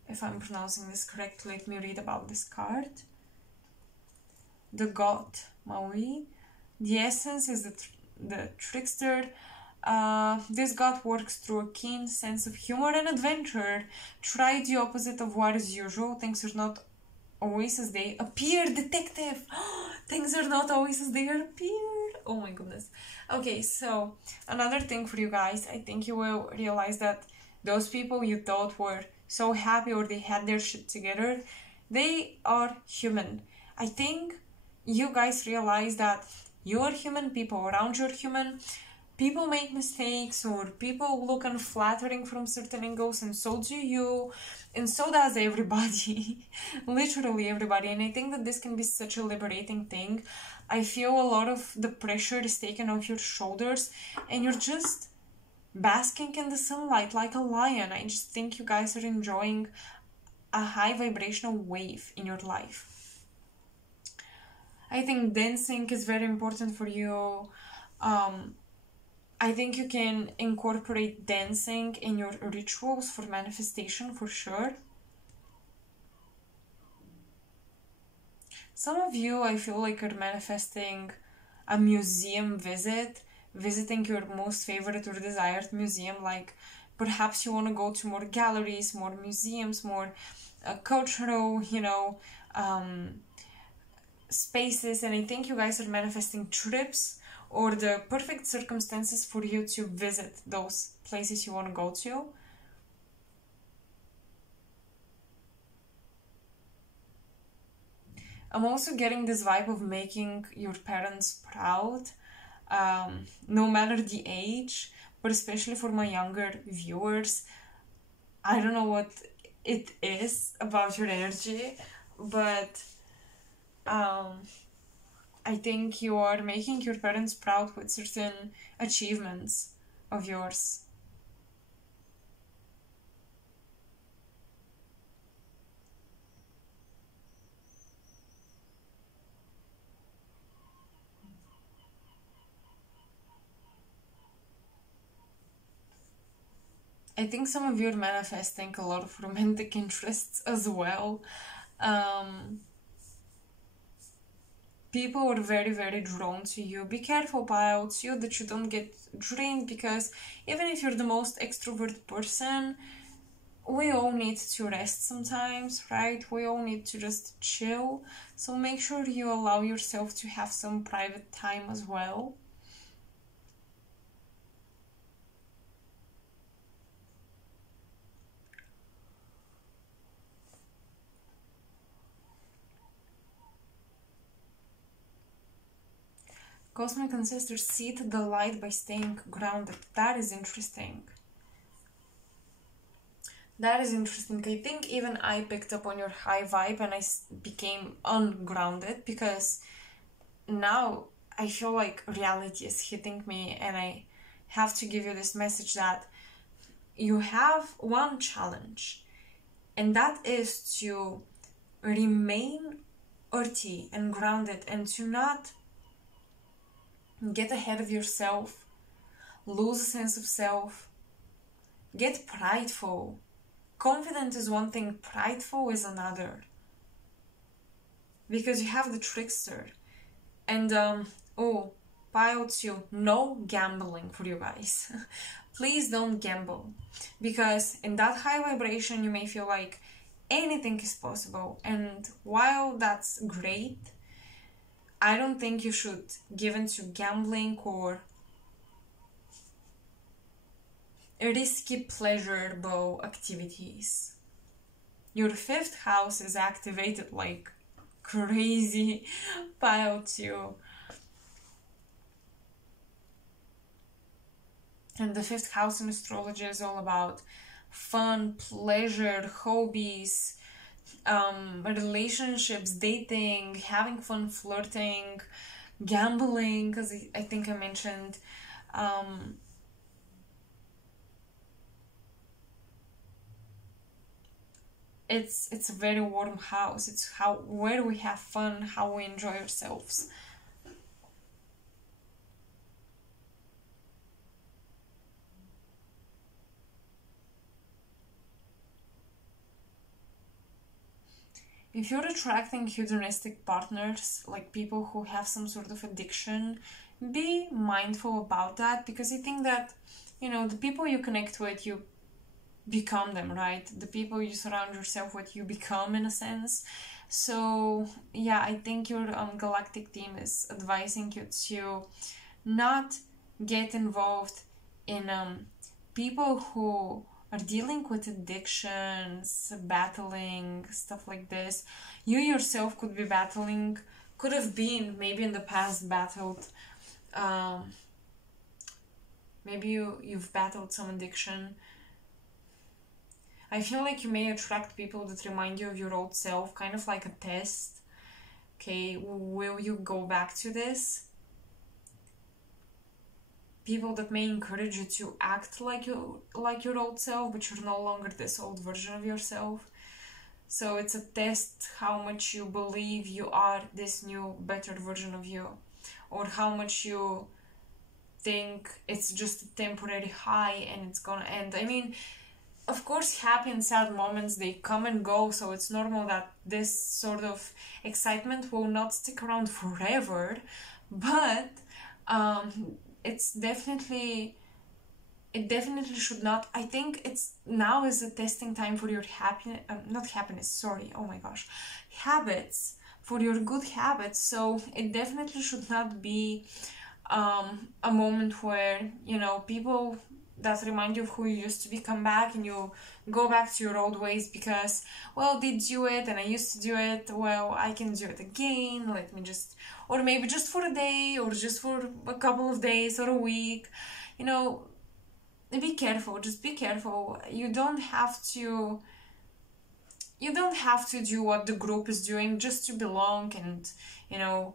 If I'm pronouncing this correctly, let me read about this card. The god, Maui. The essence is the trickster. This god works through a keen sense of humor and adventure. Try the opposite of what is usual. Things are not always as they appear, detective. Things are not always as they appear. Oh my goodness. Okay, so another thing for you guys. I think you will realize that those people you thought were so happy or they had their shit together, they are human. I think you guys realize that you're human, people around you are human, people make mistakes, or people look unflattering from certain angles, and so do you, and so does everybody. Literally everybody. And I think that this can be such a liberating thing. I feel a lot of the pressure is taken off your shoulders, and you're just basking in the sunlight like a lion. I just think you guys are enjoying a high vibrational wave in your life. I think dancing is very important for you. I think you can incorporate dancing in your rituals for manifestation for sure. Some of you, I feel like, are manifesting a museum visit, visiting your most favorite or desired museum. Like perhaps you want to go to more galleries, more museums, more cultural, spaces. And I think you guys are manifesting trips or the perfect circumstances for you to visit those places you want to go to. I'm also getting this vibe of making your parents proud, no matter the age, but especially for my younger viewers. I don't know what it is about your energy, but I think you are making your parents proud with certain achievements of yours. I think some of you are manifesting a lot of romantic interests as well. People are very, very drawn to you. Be careful, Pilots, you that you don't get drained, because even if you're the most extrovert person, we all need to rest sometimes, right? We all need to just chill. So make sure you allow yourself to have some private time as well. Cosmic ancestors seed the light by staying grounded. That is interesting. That is interesting. I think even I picked up on your high vibe and I became ungrounded, because now I feel like reality is hitting me, and I have to give you this message that you have one challenge, and that is to remain earthy and grounded and to not get ahead of yourself, lose a sense of self, get prideful. Confident is one thing, prideful is another. Because you have the trickster. And, Pilots, no gambling for you guys. Please don't gamble. Because in that high vibration, you may feel like anything is possible. And while that's great, I don't think you should give into gambling or risky pleasurable activities. Your fifth house is activated like crazy, Pilots, you. And the fifth house in astrology is all about fun, pleasure, hobbies, relationships, dating, having fun, flirting, gambling, because I think I mentioned. It's a very warm house. It's where we have fun, how we enjoy ourselves. If you're attracting hedonistic partners, like people who have some sort of addiction, be mindful about that, because I think that, the people you connect with, you become them, right? The people you surround yourself with, you become, in a sense. So yeah, I think your galactic team is advising you to not get involved in people who are dealing with addictions, battling, stuff like this. You yourself could be battling, could have been maybe in the past battled, maybe you've battled some addiction. I feel like you may attract people that remind you of your old self, kind of like a test. Okay, will you go back to this? People that may encourage you to act like your old self, but you're no longer this old version of yourself. So it's a test how much you believe you are this new, better version of you, or how much you think it's just a temporary high and it's gonna end. I mean, of course, happy and sad moments, they come and go, so it's normal that this sort of excitement will not stick around forever, but it's definitely, it definitely should not. I think it's now is a testing time for your happiness, not happiness, sorry, oh my gosh, habits, for your good habits. So it definitely should not be a moment where, you know, people that remind you of who you used to be come back and you go back to your old ways because, well, they do it and I used to do it, well, I can do it again, let me just, or maybe just for a day or just for a couple of days or a week, you know. Be careful, just be careful. You don't have to do what the group is doing just to belong and, you know,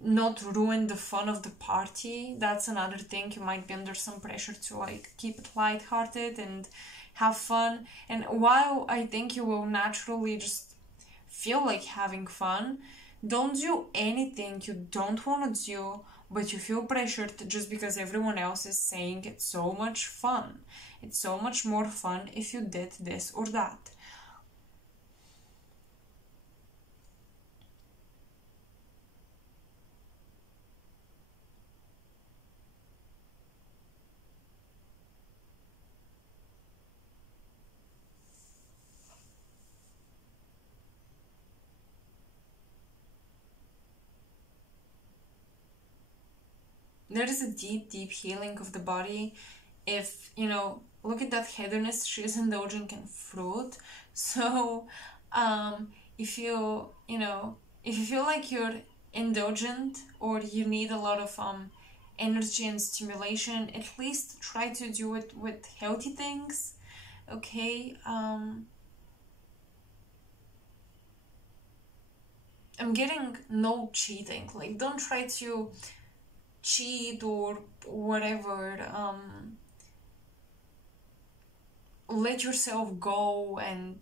not ruin the fun of the party. That's another thing. You might be under some pressure to like keep it lighthearted and have fun. And while I think you will naturally just feel like having fun, don't do anything you don't want to do, but you feel pressured just because everyone else is saying it's so much fun. It's so much more fun if you did this or that. There is a deep, deep healing of the body. If, you know, look at that hedonist, she is indulging in fruit. So, if you know, if you feel like you're indulgent or you need a lot of energy and stimulation, at least try to do it with healthy things, okay? I'm getting no cheating. Like, don't try to cheat or whatever. Let yourself go and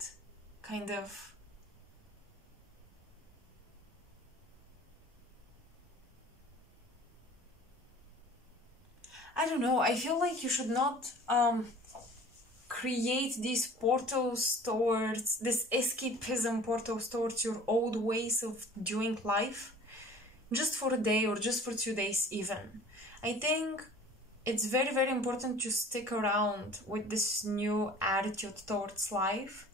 kind of I don't know, I feel like you should not create these portals towards this escapism, portals towards your old ways of doing life just for a day or just for 2 days even. I think it's very, very important to stick around with this new attitude towards life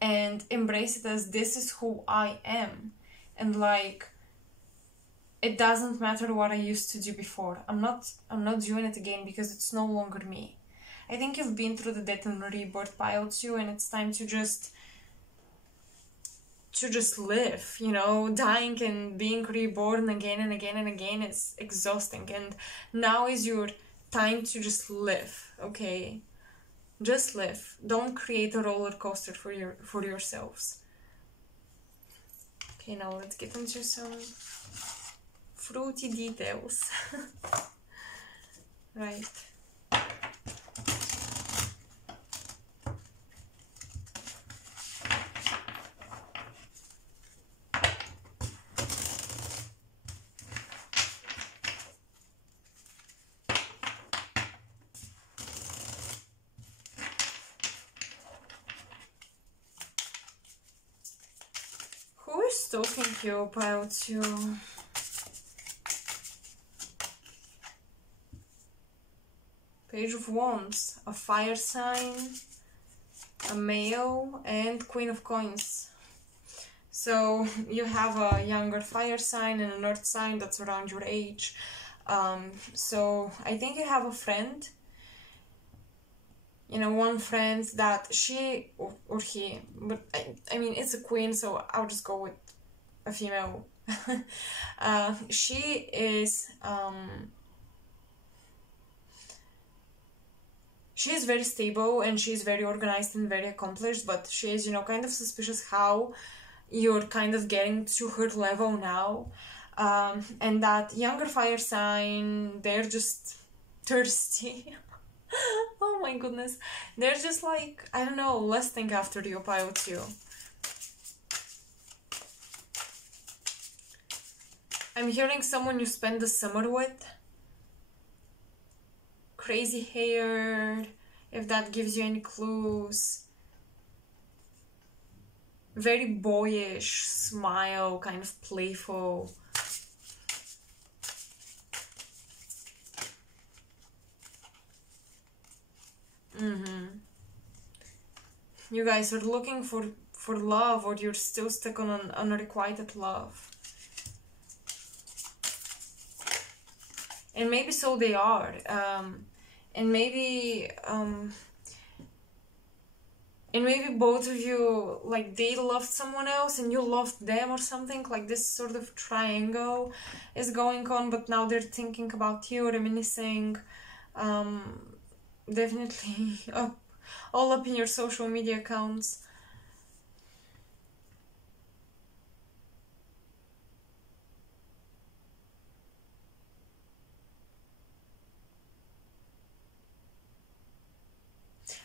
and embrace it as this is who I am. And like, it doesn't matter what I used to do before. I'm not doing it again because it's no longer me. I think you've been through the death and rebirth pile too, and it's time to just live, you know. Dying and being reborn again and again and again is exhausting, and now is your time to just live, okay? Just live. Don't create a roller coaster for yourselves. Okay, now let's get into some fruity details. Right. Who is talking to you about you? Page of Wands, a fire sign, a male, and Queen of Coins. So you have a younger fire sign and an earth sign that's around your age. So I think you have a friend, you know, one friend that she or he, but I mean it's a queen, so I'll just go with a female. She is very stable and she's very organized and very accomplished, but she is, you know, kind of suspicious how you're kind of getting to her level now. And that younger fire sign, they're just thirsty. Oh my goodness. They're just like, I don't know, lusting after you, pile too. I'm hearing someone you spend the summer with. Crazy hair, if that gives you any clues. Very boyish smile, kind of playful. You guys are looking for love, or you're still stuck on an unrequited love. And maybe so they are. And maybe both of you, like, they loved someone else and you loved them or something. Like, this sort of triangle is going on, but now they're thinking about you, reminiscing. Definitely all up in your social media accounts.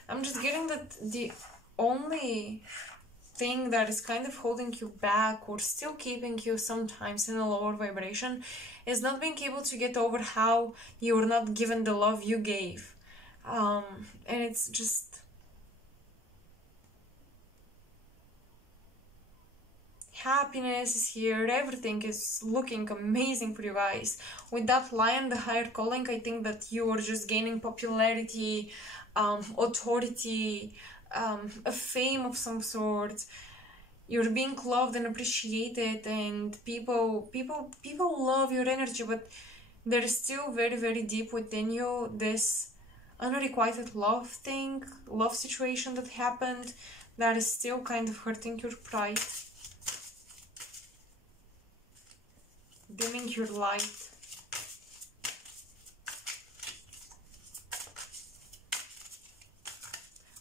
I'm just getting that the only thing that is kind of holding you back or still keeping you sometimes in a lower vibration is not being able to get over how you were not given the love you gave. And it's just happiness is here, everything is looking amazing for you guys. With that lion, the higher calling, I think that you are just gaining popularity, authority, a fame of some sort. You're being loved and appreciated, and people love your energy, but there is still very, very deep within you this unrequited love thing, love situation that happened that is still kind of hurting your pride, dimming your light.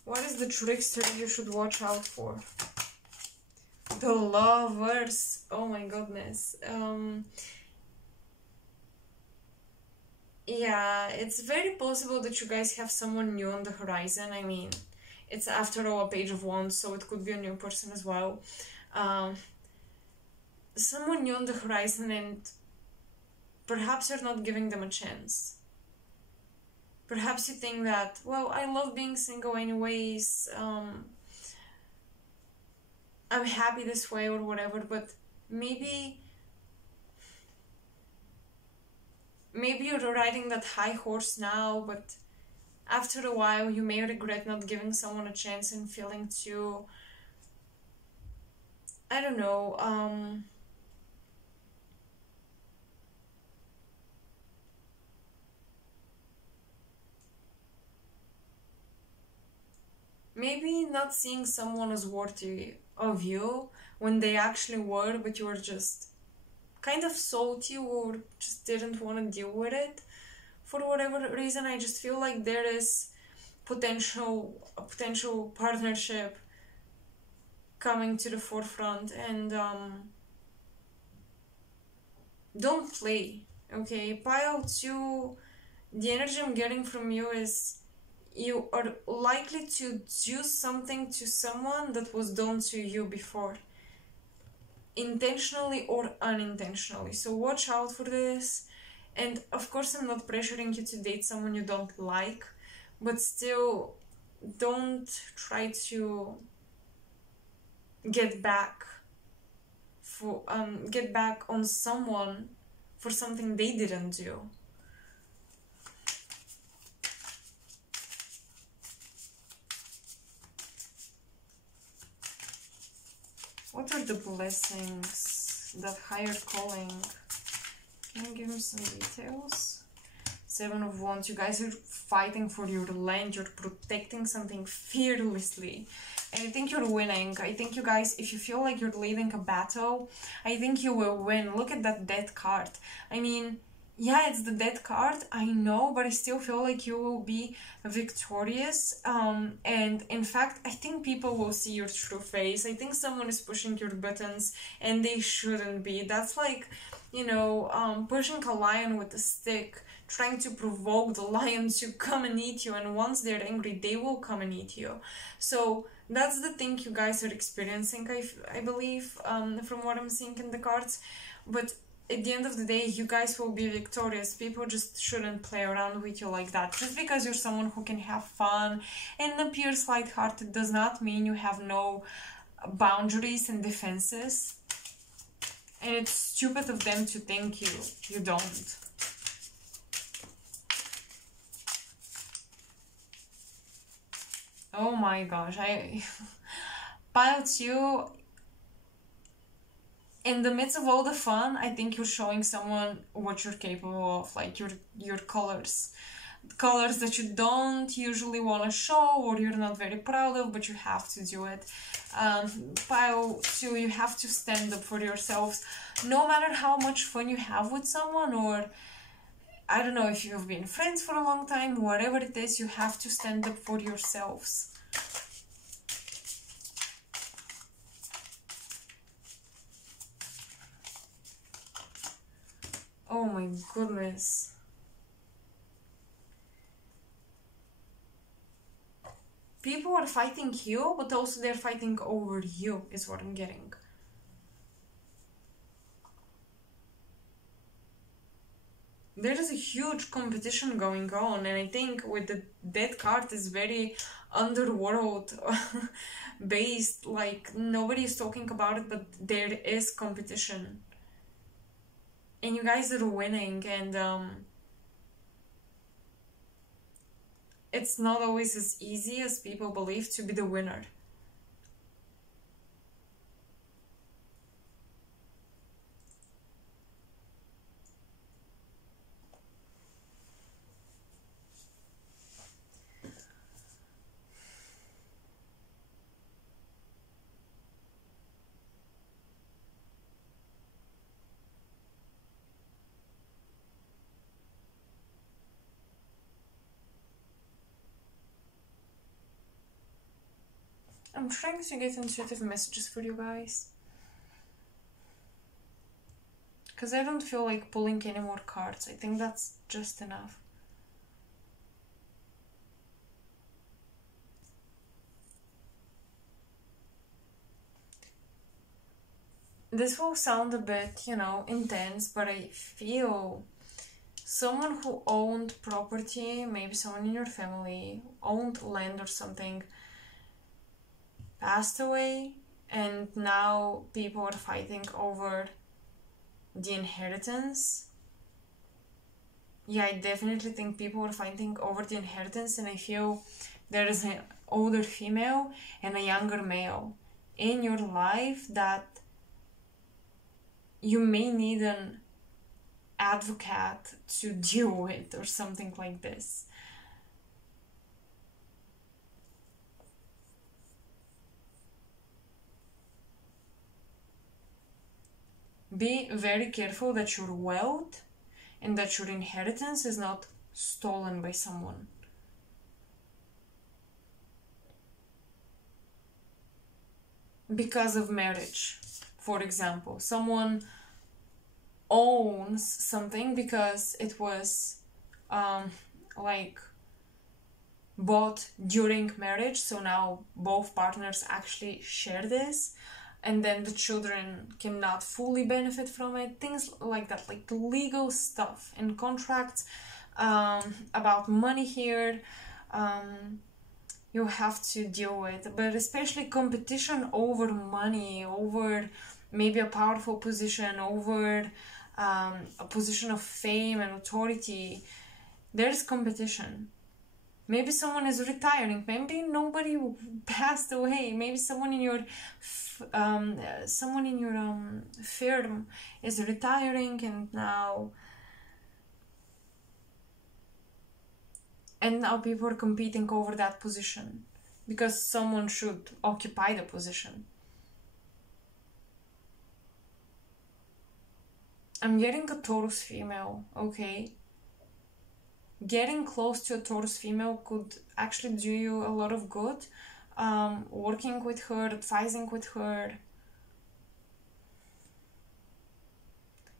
What is the trickster you should watch out for? The Lovers. Oh my goodness. Yeah, it's very possible that you guys have someone new on the horizon. I mean, it's after all a Page of Wands, so it could be a new person as well. Someone new on the horizon, and perhaps you're not giving them a chance. Perhaps you think that, well, I love being single anyways, I'm happy this way or whatever, but maybe you're riding that high horse now, but after a while you may regret not giving someone a chance and feeling too, I don't know, maybe not seeing someone as worthy of you when they actually were, but you were just kind of salty or just didn't want to deal with it for whatever reason. I just feel like there is a potential partnership coming to the forefront, and don't play, okay? Pile 2, the energy I'm getting from you is you are likely to do something to someone that was done to you before, intentionally or unintentionally. So watch out for this. And of course, I'm not pressuring you to date someone you don't like, but still, don't try to get back on someone for something they didn't do. What are the blessings that higher calling? Can you give me some details? 7 of Wands. You guys are fighting for your land. You're protecting something fearlessly. And I think you're winning. I think you guys, if you feel like you're leading a battle, I think you will win. Look at that Death card. I mean, yeah, it's the Death card, I know, but I still feel like you will be victorious. And in fact, I think people will see your true face. I think someone is pushing your buttons and they shouldn't be. That's like, you know, pushing a lion with a stick, trying to provoke the lion to come and eat you, and once they're angry, they will come and eat you. So that's the thing you guys are experiencing, I believe, from what I'm seeing in the cards. But at the end of the day, you guys will be victorious. People just shouldn't play around with you like that. Just because you're someone who can have fun and appears lighthearted does not mean you have no boundaries and defenses. And it's stupid of them to think you don't. Oh my gosh, Pile 2, in the midst of all the fun, I think you're showing someone what you're capable of, like your colors. Colors that you don't usually want to show or you're not very proud of, but you have to do it. Pile 2, you have to stand up for yourselves. No matter how much fun you have with someone, or I don't know if you've been friends for a long time, whatever it is, you have to stand up for yourselves. Oh my goodness. People are fighting you, but also they're fighting over you, is what I'm getting. There is a huge competition going on, and I think with the Death card is very underworld based, like nobody is talking about it, but there is competition. And you guys are winning, and it's not always as easy as people believe to be the winner. I'm trying to get intuitive messages for you guys, because I don't feel like pulling any more cards. I think that's just enough. This will sound a bit, you know, intense, but I feel someone who owned property, maybe someone in your family, owned land or something, passed away, and now people are fighting over the inheritance. Yeah, I definitely think people are fighting over the inheritance, and I feel there is an older female and a younger male in your life that you may need an advocate to deal with or something like this. Be very careful that your wealth and that your inheritance is not stolen by someone. Because of marriage, for example. Someone owns something because it was like bought during marriage, so now both partners actually share this, and then the children cannot fully benefit from it. Things like that, like legal stuff and contracts about money here, you have to deal with. But especially competition over money, over maybe a powerful position, over a position of fame and authority. There's competition. Maybe someone is retiring. Maybe nobody passed away. Maybe someone in your firm is retiring, and now people are competing over that position because someone should occupy the position. I'm getting a Taurus female, okay? Getting close to a Taurus female could actually do you a lot of good. Working with her, advising with her.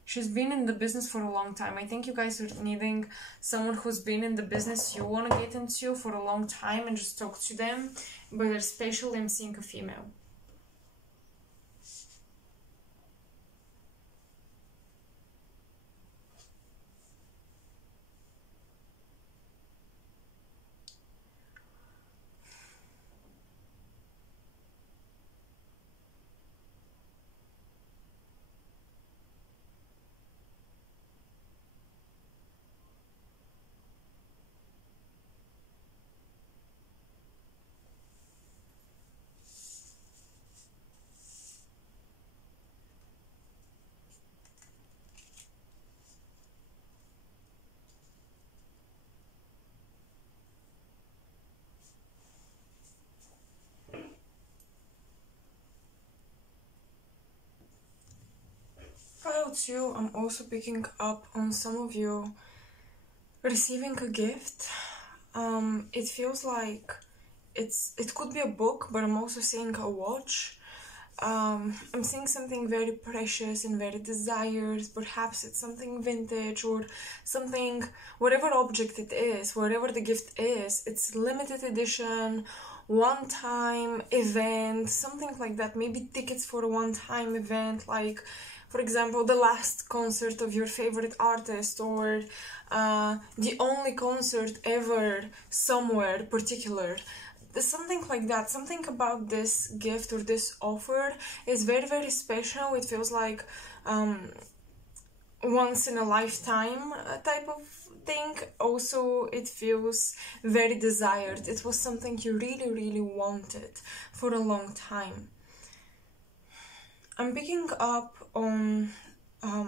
She's been in the business for a long time. I think you guys are needing someone who's been in the business you want to get into for a long time and just talk to them. But especially I'm seeing a female. 2, I'm also picking up on some of you receiving a gift. It feels like it could be a book, but I'm also seeing a watch. I'm seeing something very precious and very desired. Perhaps it's something vintage or something, whatever object it is, whatever the gift is, it's limited edition, one-time event, something like that. Maybe tickets for a one-time event, like for example the last concert of your favorite artist, or the only concert ever somewhere particular. Something like that. Something about this gift or this offer is very, very special. It feels like once in a lifetime type of thing. Also, it feels very desired. It was something you really, really wanted for a long time. I'm picking up on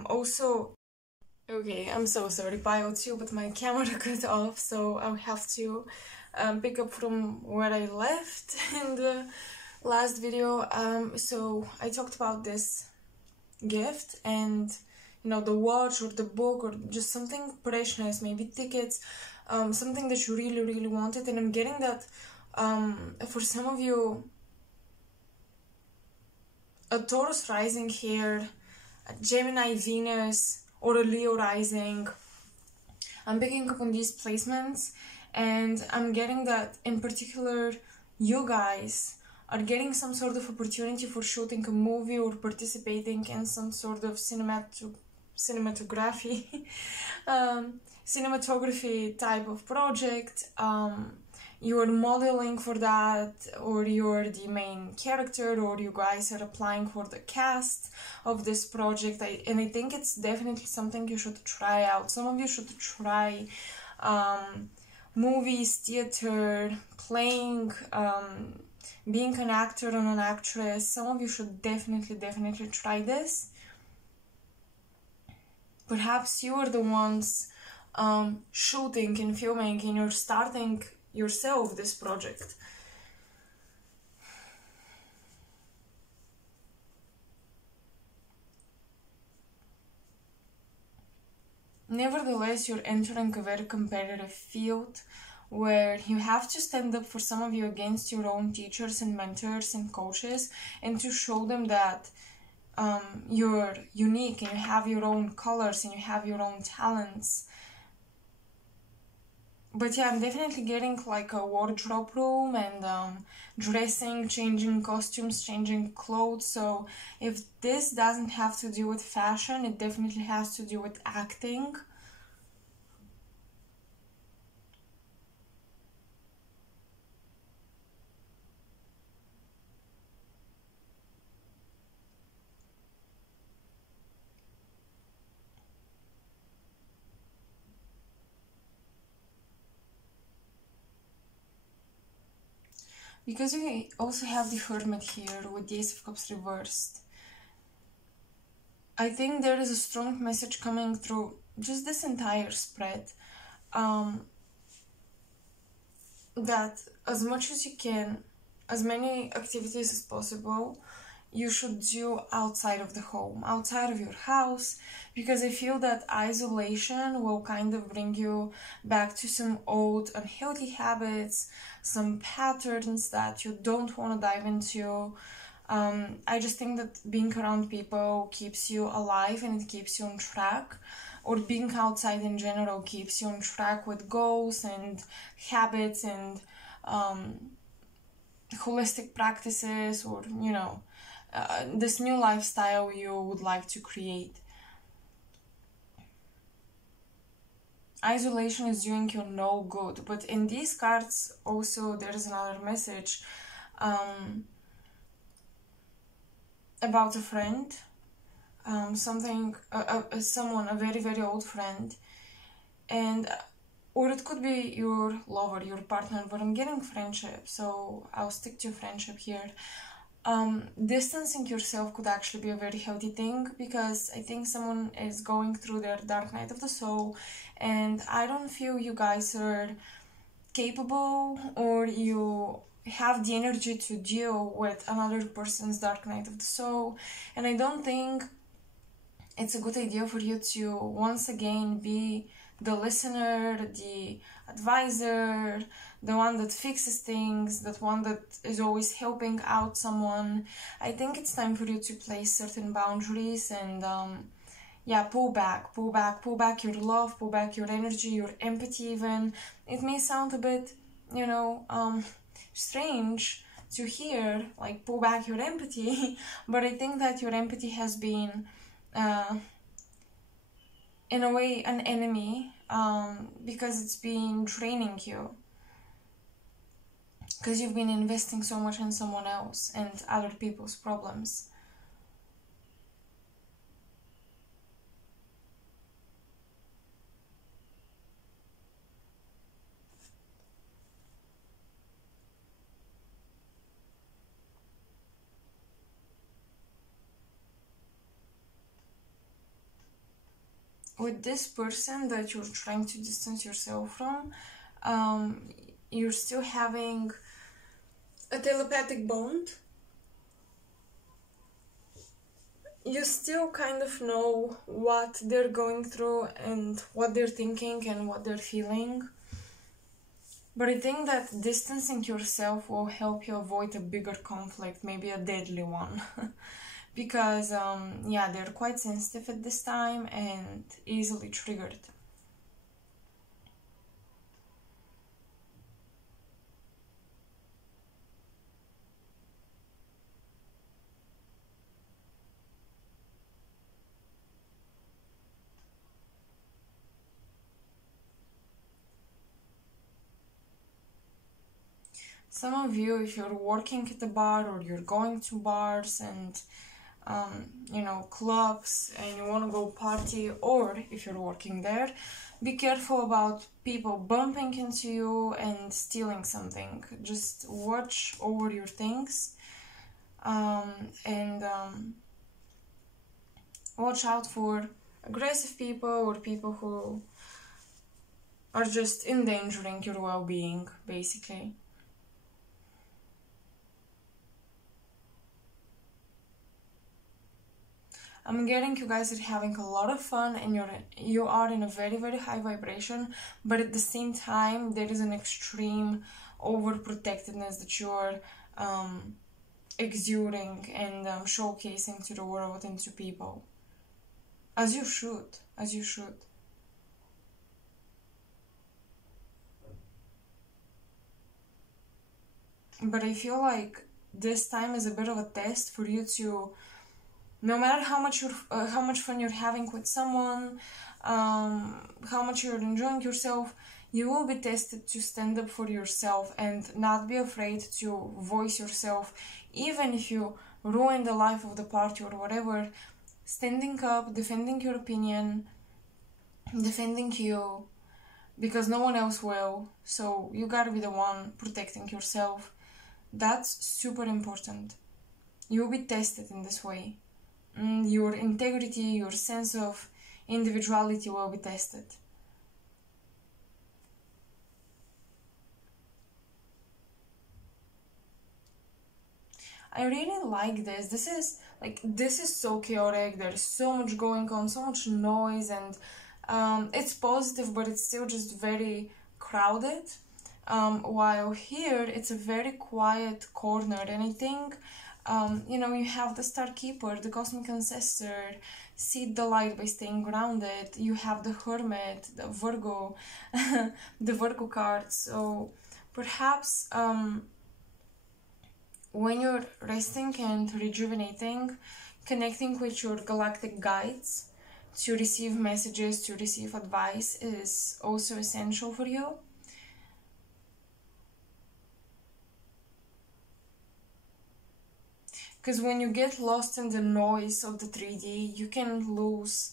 also... Okay, I'm so sorry, pile 2, but my camera cut off, so I'll have to pick up from where I left in the last video. So I talked about this gift and, you know, the watch or the book or just something precious, maybe tickets, something that you really, really wanted. And I'm getting that for some of you, a Taurus rising here, a Gemini Venus, or a Leo rising. I'm picking up on these placements, and I'm getting that in particular you guys are getting some sort of opportunity for shooting a movie or participating in some sort of cinematography type of project. You're modeling for that, or you're the main character, or you guys are applying for the cast of this project. And I think it's definitely something you should try out. Some of you should try movies, theater, playing, being an actor or an actress. Some of you should definitely try this. Perhaps you are the ones shooting and filming, and you're starting yourself this project. Nevertheless, you're entering a very competitive field where you have to stand up, for some of you, against your own teachers and mentors and coaches, and to show them that you're unique and you have your own colors and you have your own talents. But yeah, I'm definitely getting like a wardrobe room and dressing, changing costumes, changing clothes. So if this doesn't have to do with fashion, it definitely has to do with acting. Because we also have the Hermit here with the Ace of Cups reversed. I think there is a strong message coming through just this entire spread. That as much as you can, as many activities as possible, you should do outside of the home, outside of your house, because I feel that isolation will kind of bring you back to some old unhealthy habits, some patterns that you don't want to dive into. I just think that being around people keeps you alive and it keeps you on track, or being outside in general keeps you on track with goals and habits and holistic practices, or, you know, this new lifestyle you would like to create. Isolation is doing you no good, but in these cards also there is another message about a friend, someone, a very, very old friend, and or it could be your lover, your partner, but I'm getting friendship, so I'll stick to friendship here. Distancing yourself could actually be a very healthy thing, because I think someone is going through their dark night of the soul, and I don't feel you guys are capable, or you have the energy to deal with another person's dark night of the soul. And I don't think it's a good idea for you to once again be the listener, the advisor, the one that fixes things, that one that is always helping out someone. I think it's time for you to place certain boundaries and yeah, pull back your love, pull back your energy, your empathy even. It may sound a bit, you know, strange to hear, like, pull back your empathy, but I think that your empathy has been in a way an enemy, because it's been draining you, because you've been investing so much in someone else and other people's problems. With this person that you're trying to distance yourself from, you're still having a telepathic bond. You still kind of know what they're going through and what they're thinking and what they're feeling. But I think that distancing yourself will help you avoid a bigger conflict, maybe a deadly one. Because, yeah, they're quite sensitive at this time and easily triggered. Some of you, if you're working at a bar or you're going to bars and you know, clubs, and you want to go party, or if you're working there, be careful about people bumping into you and stealing something. Just watch over your things, and watch out for aggressive people or people who are just endangering your well-being, basically. I'm getting you guys are having a lot of fun and you are in a very, very high vibration, but at the same time there is an extreme overprotectiveness that you're exuding and showcasing to the world and to people. As you should, as you should. But I feel like this time is a bit of a test for you to, no matter how much fun you're having with someone, how much you're enjoying yourself, you will be tested to stand up for yourself and not be afraid to voice yourself, even if you ruin the life of the party or whatever. Standing up, defending your opinion, defending you, because no one else will. So you gotta be the one protecting yourself. That's super important. You'll be tested in this way. Your integrity, your sense of individuality will be tested. I really like this. This is so chaotic. There's so much going on, so much noise, and it's positive, but it's still just very crowded. While here it's a very quiet corner, and I think you know, you have the Star Keeper, the Cosmic Ancestor, seed the light by staying grounded. You have the Hermit, the Virgo, the Virgo card. So perhaps when you're resting and rejuvenating, connecting with your galactic guides to receive messages, to receive advice is also essential for you. Because when you get lost in the noise of the 3D, you can lose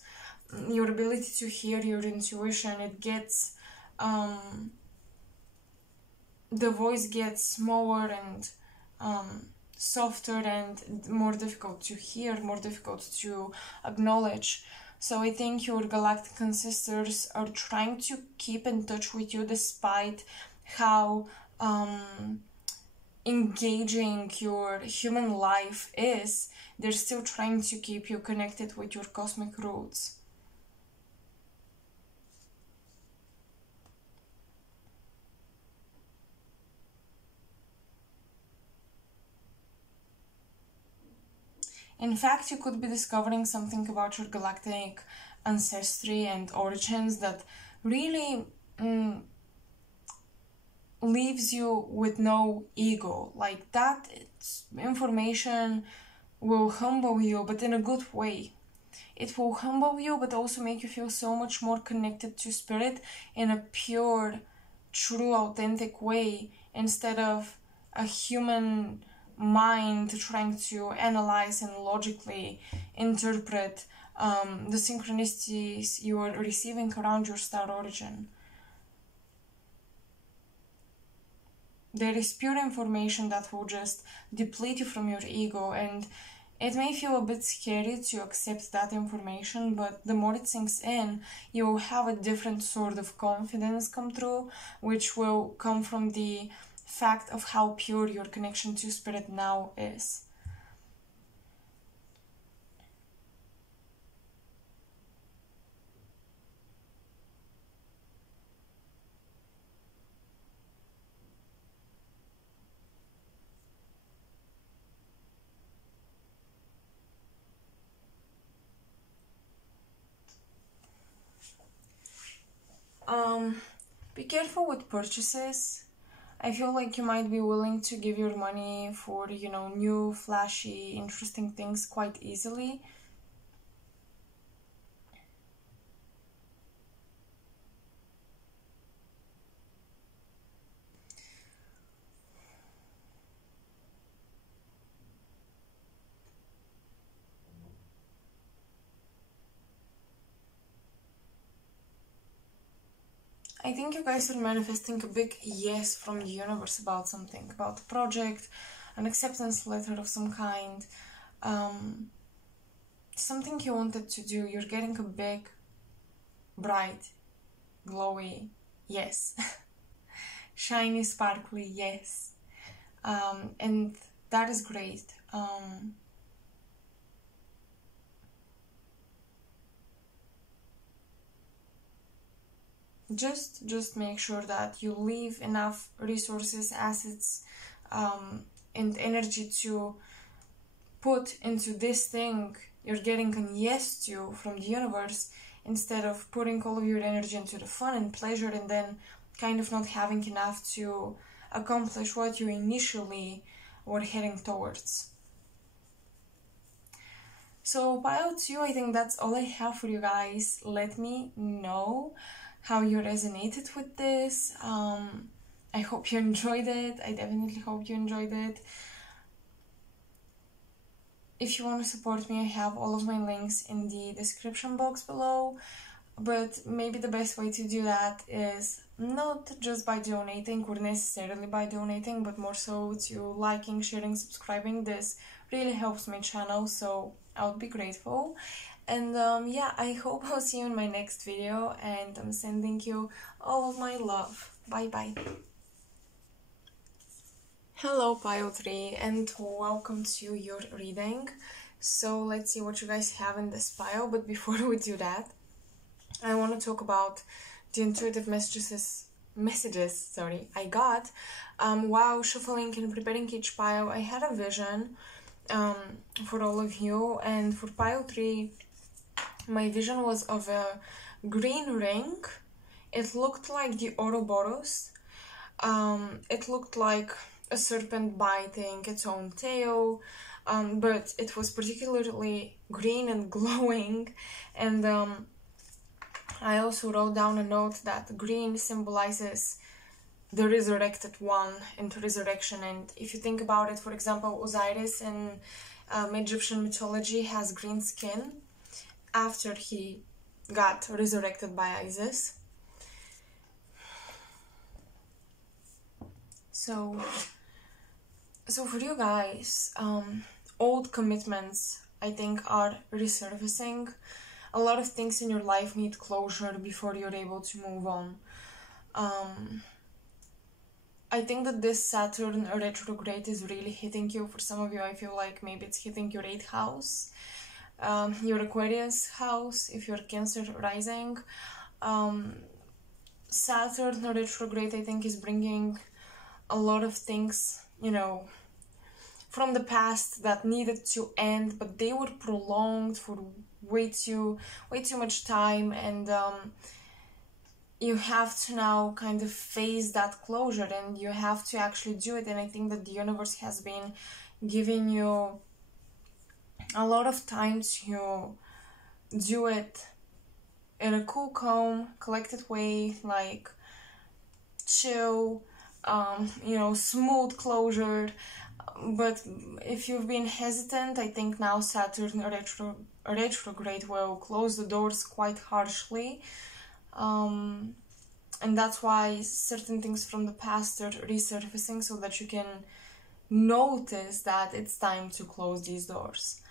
your ability to hear your intuition. It gets, the voice gets smaller and softer and more difficult to hear, more difficult to acknowledge. So I think your galactic ancestors are trying to keep in touch with you despite how engaging your human life is, they're still trying to keep you connected with your cosmic roots. In fact, you could be discovering something about your galactic ancestry and origins that really leaves you with no ego. Like that information will humble you, but in a good way. It will humble you, but also make you feel so much more connected to spirit in a pure, true, authentic way, instead of a human mind trying to analyze and logically interpret the synchronicities you are receiving around your star origin. There is pure information that will just deplete you from your ego, and it may feel a bit scary to accept that information, but the more it sinks in, you will have a different sort of confidence come through, which will come from the fact of how pure your connection to spirit now is. Be careful with purchases. I feel like you might be willing to give your money for, new, flashy, interesting things quite easily. I think you guys are manifesting a big yes from the universe about something, about a project, an acceptance letter of some kind, something you wanted to do. You're getting a big, bright, glowy yes. Shiny, sparkly yes. And that is great. Just make sure that you leave enough resources, assets, and energy to put into this thing you're getting a yes to from the universe, instead of putting all of your energy into the fun and pleasure and then kind of not having enough to accomplish what you initially were heading towards. So pile 2, I think that's all I have for you guys. Let me know how you resonated with this. I hope you enjoyed it. I definitely hope you enjoyed it. If you want to support me, I have all of my links in the description box below. But maybe the best way to do that is not just by donating or necessarily by donating, but more so to liking, sharing, subscribing. This really helps my channel, so I would be grateful. And yeah, I hope I'll see you in my next video, and I'm sending you all of my love. Bye bye. Hello pile 3, and welcome to your reading. So let's see what you guys have in this pile, but before we do that, I want to talk about the intuitive messages I got while shuffling and preparing each pile. I had a vision for all of you, and for pile 3, my vision was of a green ring. It looked like the Ouroboros. It looked like a serpent biting its own tail, but it was particularly green and glowing. And I also wrote down a note that green symbolizes the resurrected one and resurrection. And if you think about it, for example, Osiris in Egyptian mythology has green skin after he got resurrected by Isis. So for you guys, old commitments, I think, are resurfacing. A lot of things in your life need closure before you're able to move on. I think that this Saturn retrograde is really hitting you. For some of you, I feel like maybe it's hitting your 8th house, your Aquarius house, if you're Cancer rising. Saturn retrograde, I think, is bringing a lot of things, you know, from the past that needed to end, but they were prolonged for way too much time, and you have to now kind of face that closure, and you have to actually do it. And I think that the universe has been giving you a lot of time to do it in a cool, calm, collected way, like chill, you know, smooth closure. But if you've been hesitant, I think now Saturn retrograde will close the doors quite harshly. And that's why certain things from the past are resurfacing, so that you can notice that it's time to close these doors.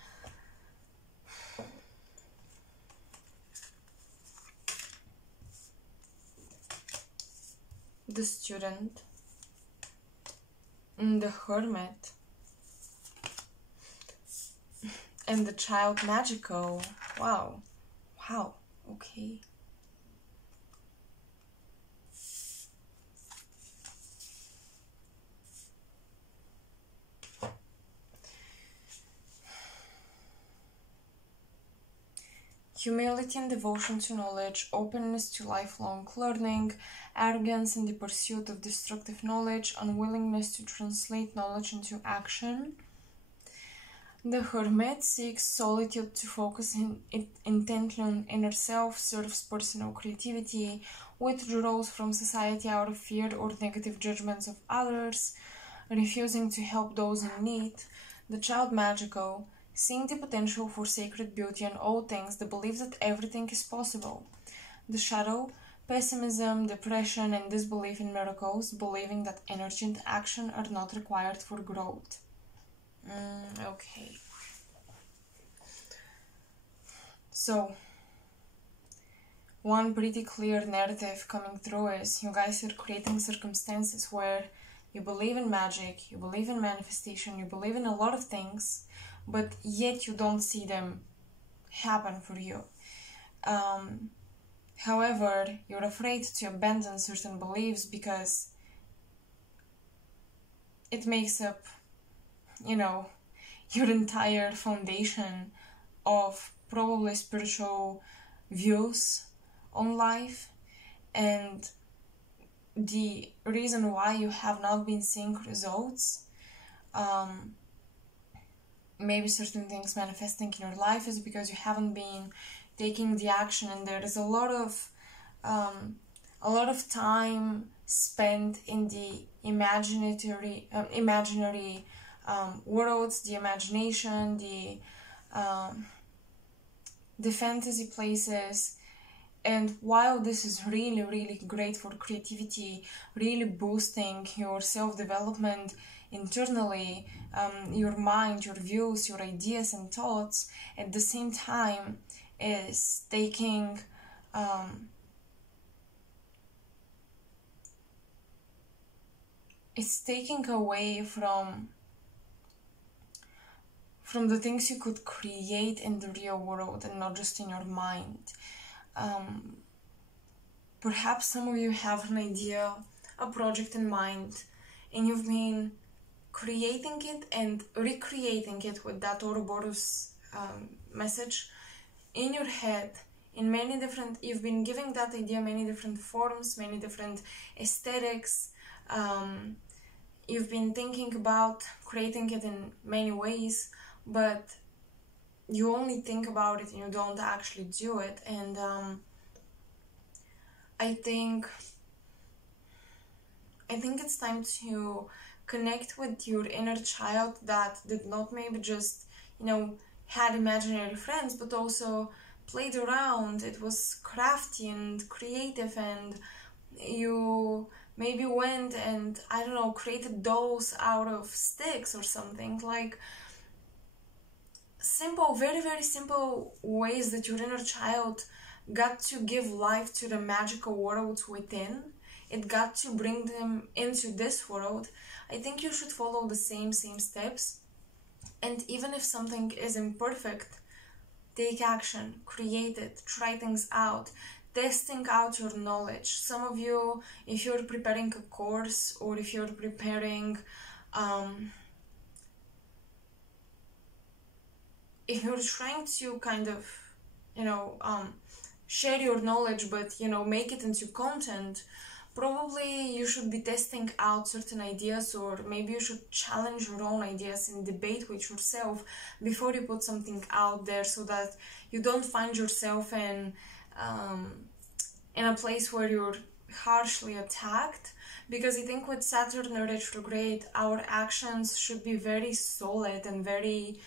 The Student, the Hermit, and the Child Magical. Wow, okay. Humility and devotion to knowledge, openness to lifelong learning, arrogance in the pursuit of destructive knowledge, unwillingness to translate knowledge into action. The Hermit seeks solitude to focus intently on inner self, serves personal creativity, withdraws from society out of fear or negative judgments of others, refusing to help those in need. The Child Magical, seeing the potential for sacred beauty in all things, the belief that everything is possible. The Shadow, pessimism, depression, and disbelief in miracles, believing that energy and action are not required for growth. Okay. So, one pretty clear narrative coming through is you guys are creating circumstances where you believe in magic, you believe in manifestation, you believe in a lot of things, but yet you don't see them happen for you. However, you're afraid to abandon certain beliefs because it makes up, you know, your entire foundation of probably spiritual views on life, and the reason why you have not been seeing results, maybe certain things manifesting in your life, is because you haven't been taking the action. And there is a lot of time spent in the imaginary worlds, the imagination, the fantasy places. And while this is really, really great for creativity, really boosting your self-development internally, your mind, your views, your ideas and thoughts, at the same time is taking it's taking away from the things you could create in the real world and not just in your mind. Perhaps some of you have an idea, a project in mind, and you've been creating it and recreating it with that Ouroboros message in your head in many different, you've been giving that idea many different forms, many different aesthetics. You've been thinking about creating it in many ways, but you only think about it and you don't actually do it. And I think it's time to connect with your inner child that did not maybe just, you know, had imaginary friends, but also played around. It was crafty and creative, and you maybe went and, I don't know, created dolls out of sticks or something. Like simple, very, very simple ways that your inner child got to give life to the magical worlds within. it got to bring them into this world, I think you should follow the same steps. And even if something is imperfect, take action, create it, try things out, testing out your knowledge. Some of you, if you're preparing a course or if you're preparing, if you're trying to kind of, share your knowledge, but, make it into content, probably you should be testing out certain ideas, or maybe you should challenge your own ideas and debate with yourself before you put something out there, so that you don't find yourself in a place where you're harshly attacked. Because I think with Saturn retrograde, our actions should be very solid and very,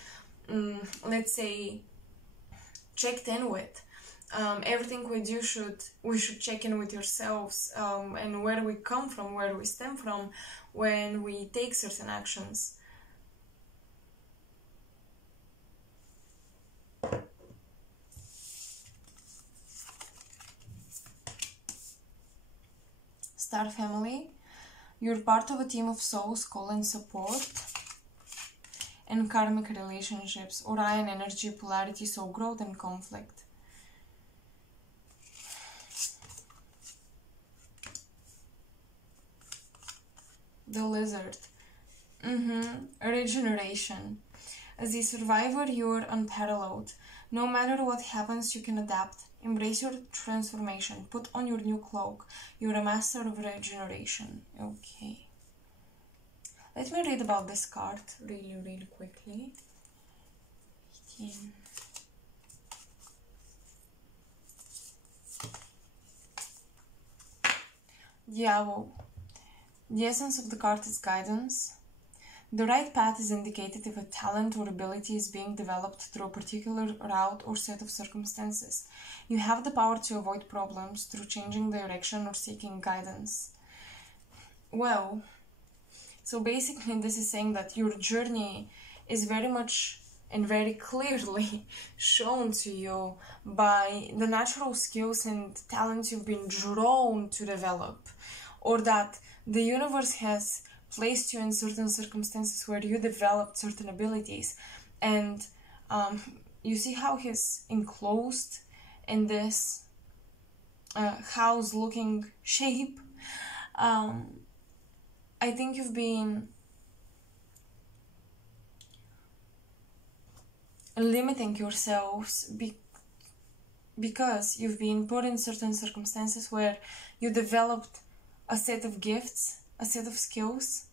let's say, checked in with. Everything we do we should check in with yourselves, and where we come from, where we stem from when we take certain actions. Star family, you're part of a team of souls calling support and karmic relationships, Orion energy, polarity, so growth and conflict. The lizard. Regeneration. As a survivor, you're unparalleled. No matter what happens, you can adapt. Embrace your transformation. Put on your new cloak. You're a master of regeneration. Okay. Let me read about this card really quickly. Diablo. The essence of the card is guidance. The right path is indicated if a talent or ability is being developed through a particular route or set of circumstances. You have the power to avoid problems through changing direction or seeking guidance. Well, so basically this is saying that your journey is very much and very clearly shown to you by the natural skills and talents you've been drawn to develop, or that the universe has placed you in certain circumstances where you developed certain abilities. And you see how he's enclosed in this house looking shape. I think you've been limiting yourselves because you've been put in certain circumstances where you developed a set of gifts, a set of skills.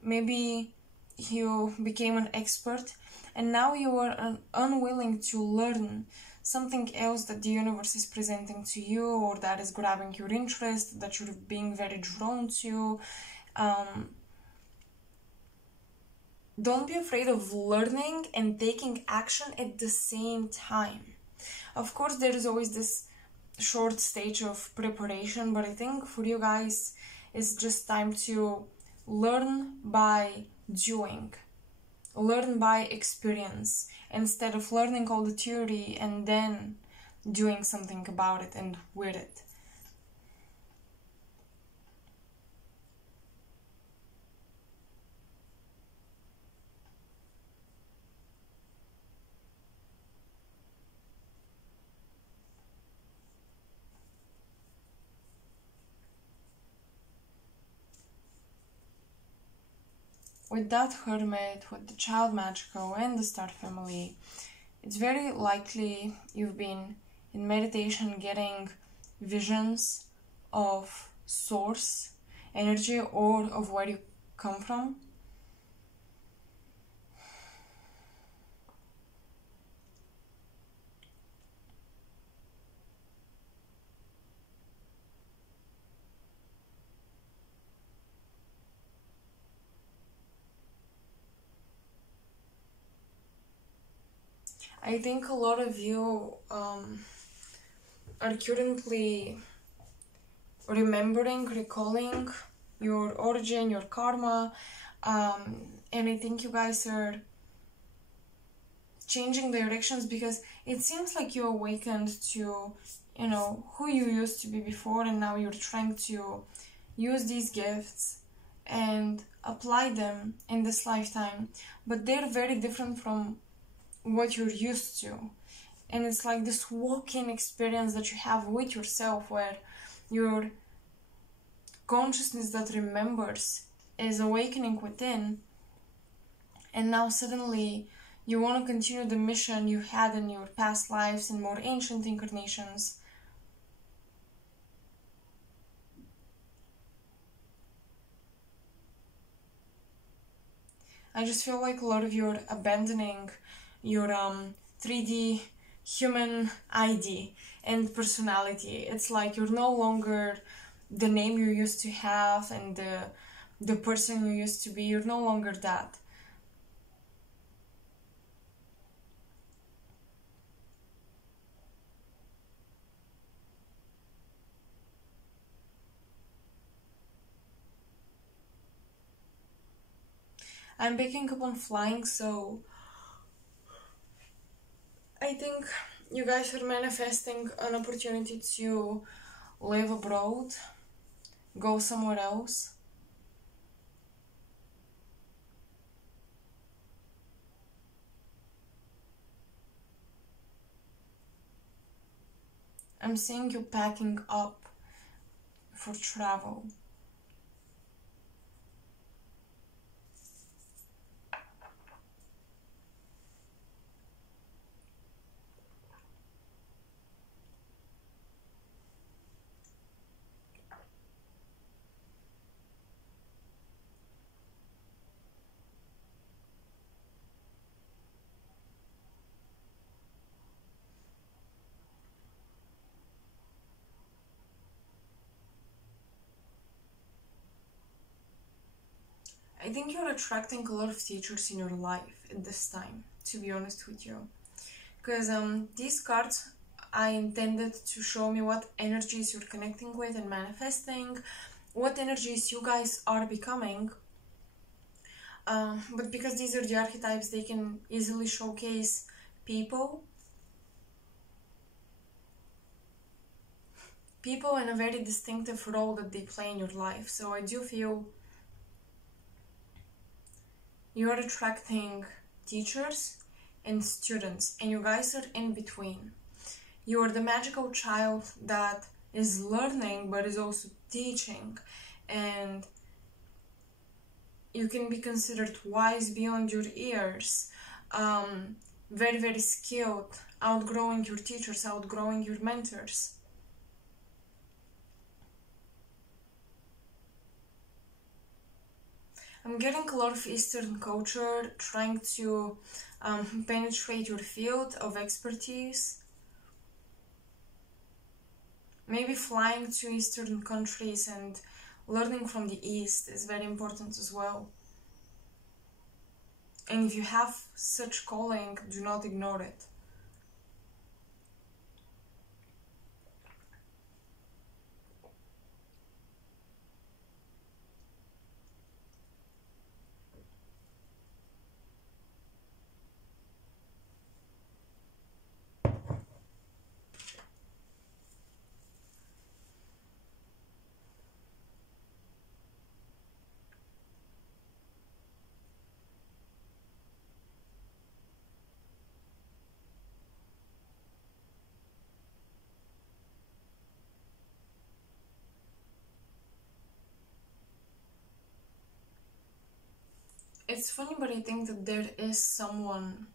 Maybe you became an expert, and now you are unwilling to learn something else that the universe is presenting to you, or that is grabbing your interest, that you're being very drawn to. Don't be afraid of learning and taking action at the same time. Of course, there is always this short stage of preparation, but I think for you guys it's just time to learn by doing, learn by experience, instead of learning all the theory and then doing something about it and with it. With that Hermit, with the Child Magical and the Star family, it's very likely you've been in meditation getting visions of source energy or of where you come from. I think a lot of you are currently remembering, recalling your origin, your karma, and I think you guys are changing directions because it seems like you awakened to you know, who you used to be before, and now you're trying to use these gifts and apply them in this lifetime, but they're very different from what you're used to. And it's like this walk-in experience that you have with yourself, where your consciousness that remembers is awakening within, and now suddenly you want to continue the mission you had in your past lives and more ancient incarnations. I just feel like a lot of you are abandoning your 3D human ID and personality. It's like you're no longer the name you used to have and the person you used to be. You're no longer that. I'm picking up on flying, so I think you guys are manifesting an opportunity to live abroad, go somewhere else. I'm seeing you packing up for travel. I think you're attracting a lot of teachers in your life at this time, to be honest with you. Because these cards I intended to show me what energies you're connecting with and manifesting, what energies you guys are becoming. But because these are the archetypes, they can easily showcase people in a very distinctive role that they play in your life. So I do feel you are attracting teachers and students, and you guys are in between. You are the magical child that is learning but is also teaching, and you can be considered wise beyond your years, very, very skilled, outgrowing your teachers, outgrowing your mentors. I'm getting a lot of Eastern culture trying to penetrate your field of expertise. Maybe flying to Eastern countries and learning from the East is very important as well. And if you have such calling, do not ignore it. It's funny, but I think that there is someone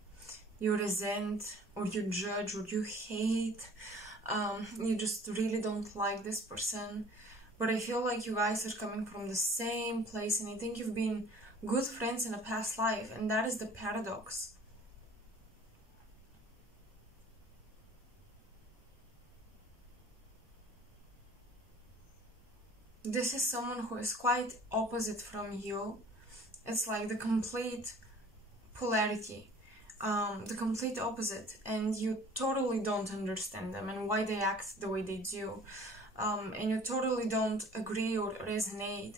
you resent or you judge or you hate. You just really don't like this person. But I feel like you guys are coming from the same place, and I think you've been good friends in a past life, and that is the paradox. This is someone who is quite opposite from you. It's like the complete polarity, the complete opposite, and you totally don't understand them and why they act the way they do, and you totally don't agree or resonate.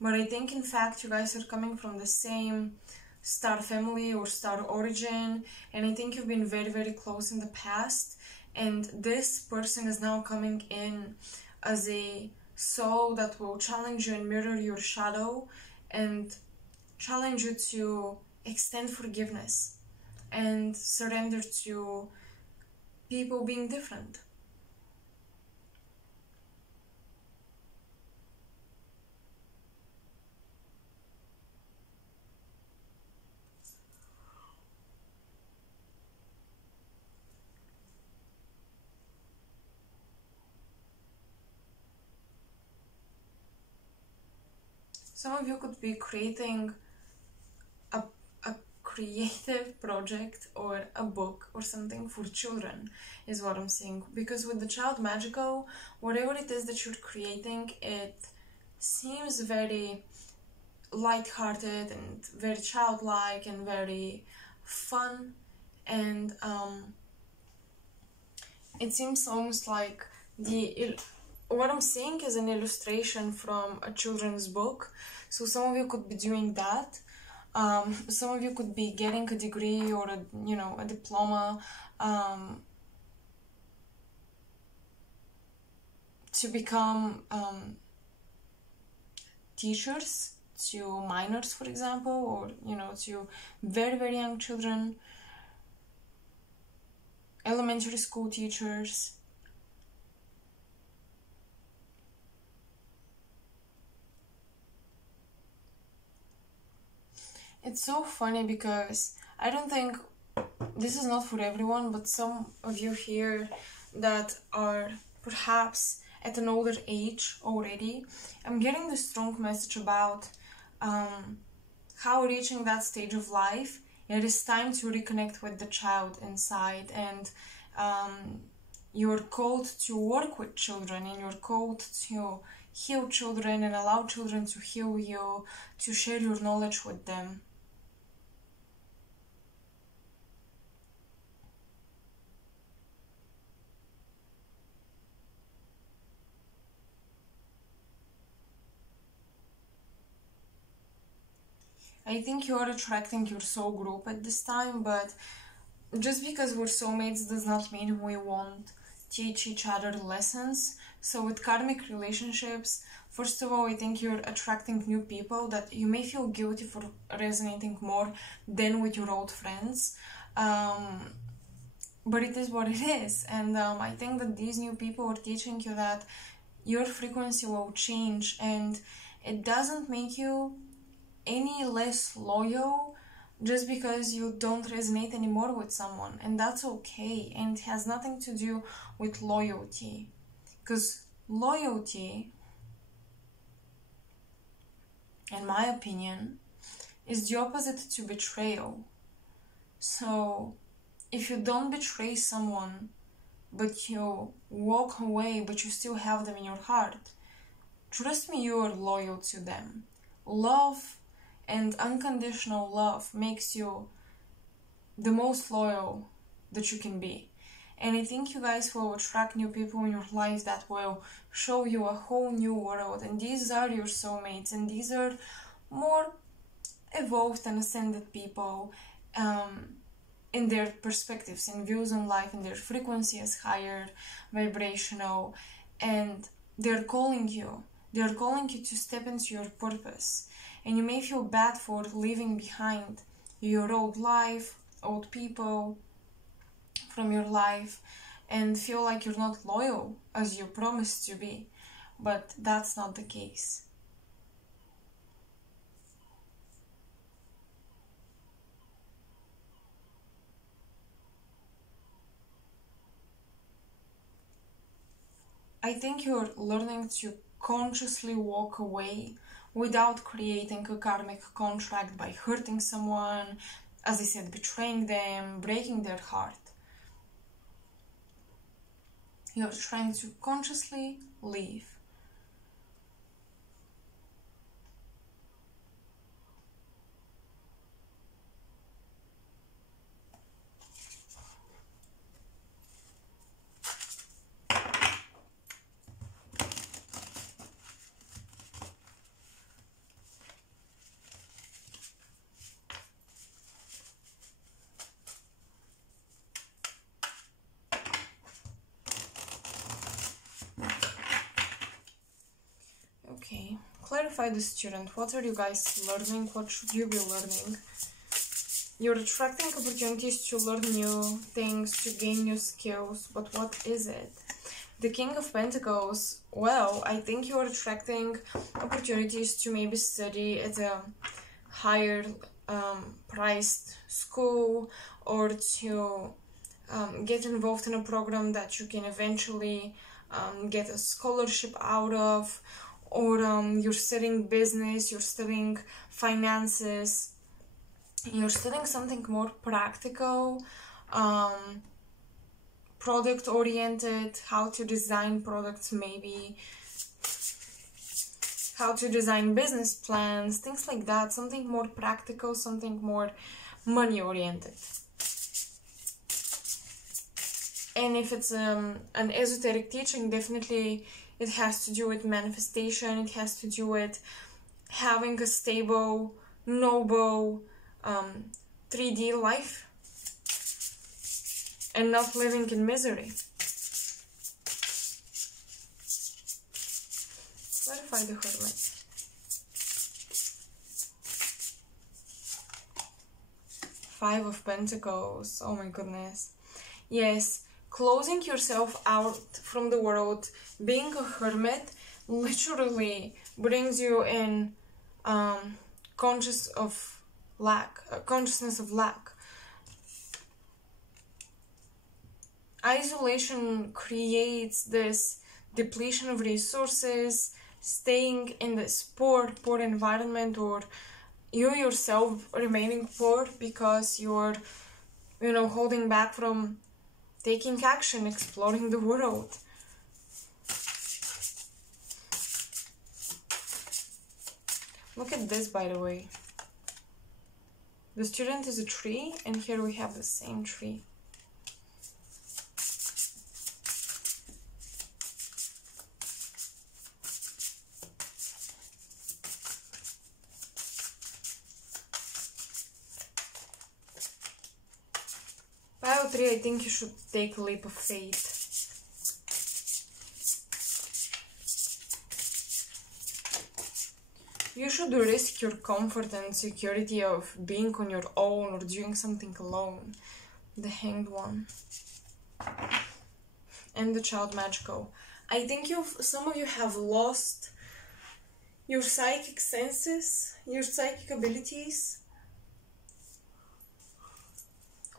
But I think in fact you guys are coming from the same star family or star origin, and I think you've been very, very close in the past, and this person is now coming in as a soul that will challenge you and mirror your shadow and challenge you to extend forgiveness and surrender to people being different. Some of you could be creating a creative project or a book or something for children, is what I'm saying. Because with the child magical, whatever it is that you're creating, it seems very light-hearted and very childlike and very fun, and it seems almost like what I'm seeing is an illustration from a children's book. So some of you could be doing that. Some of you could be getting a degree or a diploma to become teachers to minors, for example, or to very, very young children, elementary school teachers. It's so funny because I don't think this is not for everyone, but some of you here that are perhaps at an older age already, I'm getting this strong message about how reaching that stage of life, it is time to reconnect with the child inside, and you're called to work with children, and you're called to heal children and allow children to heal you, to share your knowledge with them. I think you are attracting your soul group at this time, but just because we're soulmates does not mean we won't teach each other lessons. So with karmic relationships, first of all, I think you're attracting new people that you may feel guilty for resonating more than with your old friends. But it is what it is. And I think that these new people are teaching you that your frequency will change, and it doesn't make you any less loyal just because you don't resonate anymore with someone, and that's okay. And it has nothing to do with loyalty, because loyalty, in my opinion, is the opposite to betrayal. So if you don't betray someone but you walk away but you still have them in your heart, trust me, you are loyal to them. Love and unconditional love makes you the most loyal that you can be. And I think you guys will attract new people in your life that will show you a whole new world. And these are your soulmates, and these are more evolved and ascended people in their perspectives and views on life, and their frequency is higher, vibrational, and they're calling you. They're calling you to step into your purpose. And you may feel bad for leaving behind your old life, old people from your life, and feel like you're not loyal as you promised to be. But that's not the case. I think you're learning to consciously walk away without creating a karmic contract by hurting someone, as I said, betraying them, breaking their heart. You're trying to consciously leave. Clarify the student. What are you guys learning? What should you be learning? You're attracting opportunities to learn new things, to gain new skills, but what is it? The King of Pentacles. Well, I think you're attracting opportunities to maybe study at a higher priced school, or to get involved in a program that you can eventually get a scholarship out of, or you're studying business, you're studying finances, you're studying something more practical, product oriented, how to design products, maybe how to design business plans, things like that, something more practical, something more money oriented. And if it's an esoteric teaching, definitely it has to do with manifestation, it has to do with having a stable, noble 3D life and not living in misery. Clarify the Hermit. Five of Pentacles. Oh my goodness. Yes, closing yourself out from the world, being a hermit, literally brings you in consciousness of lack. Isolation creates this depletion of resources, staying in this poor environment, or you yourself remaining poor because you're, holding back from taking action, exploring the world. Look at this, by the way. The student is a tree, and here we have the same tree. Pile 3, I think you should take a leap of faith. You should risk your comfort and security of being on your own or doing something alone. The Hanged One. And the Child Magical. I think some of you have lost your psychic senses, your psychic abilities.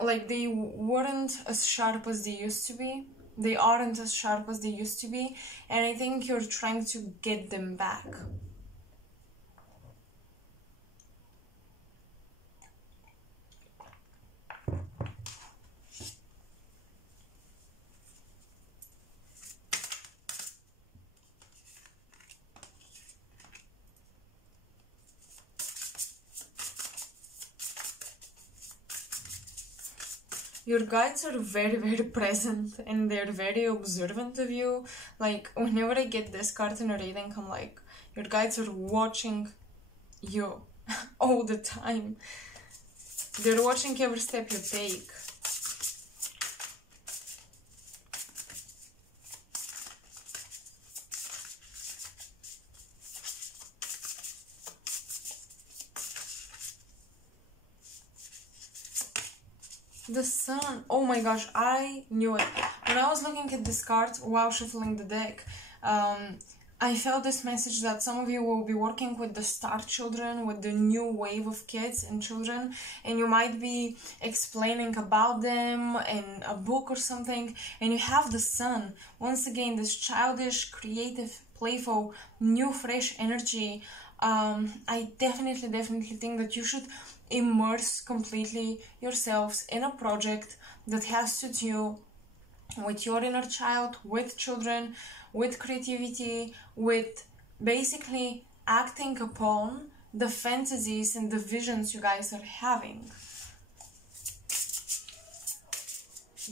Like, they weren't as sharp as they used to be. They aren't as sharp as they used to be. And I think you're trying to get them back. Your guides are very, very present, and they're very observant of you. Like, whenever I get this card in a reading, I'm like, your guides are watching you all the time. They're watching every step you take. The Sun. Oh my gosh, I knew it. When I was looking at this card while shuffling the deck, I felt this message that some of you will be working with the star children, with the new wave of kids and children, and you might be explaining about them in a book or something, and you have the Sun. Once again, this childish, creative, playful, new, fresh energy. I definitely think that you should immerse completely yourselves in a project that has to do with your inner child, with children, with creativity, with basically acting upon the fantasies and the visions you guys are having.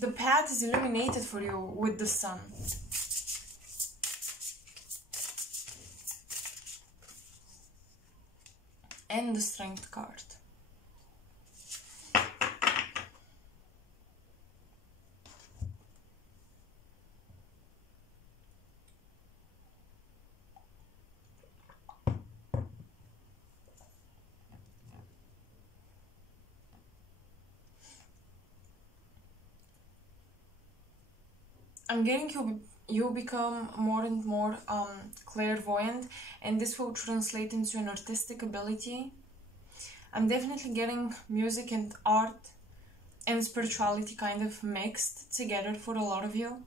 The path is illuminated for you with the Sun. And the Strength card. I'm getting you become more and more clairvoyant, and this will translate into an artistic ability. I'm definitely getting music and art and spirituality kind of mixed together for a lot of you.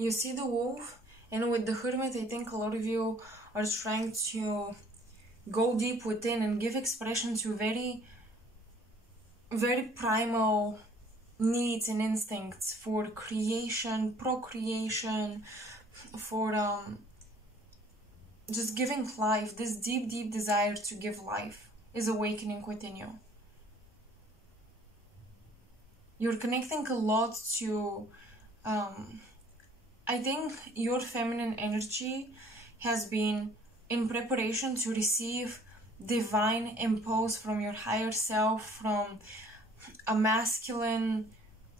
You see the wolf, and with the hermit, I think a lot of you are trying to go deep within and give expression to very, very primal needs and instincts for creation, procreation, for just giving life. This deep, deep desire to give life is awakening within you. You're connecting a lot to I think your feminine energy has been in preparation to receive divine impulse from your higher self, from a masculine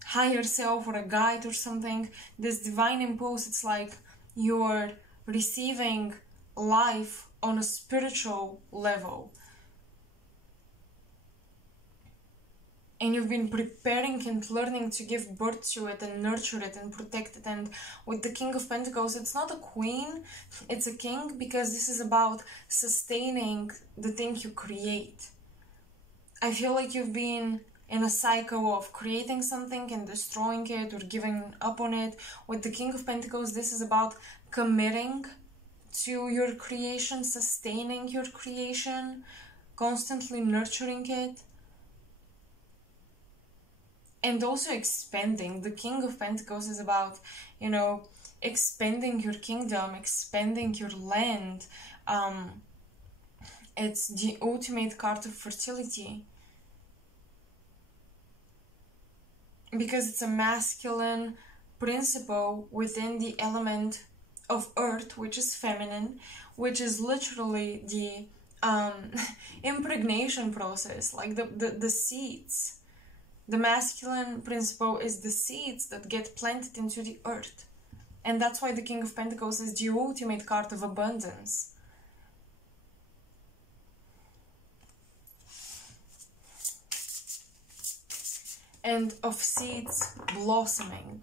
higher self or a guide or something. This divine impulse, it's like you're receiving life on a spiritual level. And you've been preparing and learning to give birth to it and nurture it and protect it. And with the King of Pentacles, it's not a queen, it's a king, because this is about sustaining the thing you create. I feel like you've been in a cycle of creating something and destroying it or giving up on it. With the King of Pentacles, this is about committing to your creation, sustaining your creation, constantly nurturing it. And also expanding. The King of Pentacles is about, you know, expanding your kingdom, expanding your land. It's the ultimate card of fertility. Because it's a masculine principle within the element of earth, which is feminine, which is literally the impregnation process, like the seeds. The masculine principle is the seeds that get planted into the earth. And that's why the King of Pentacles is the ultimate card of abundance. And of seeds blossoming.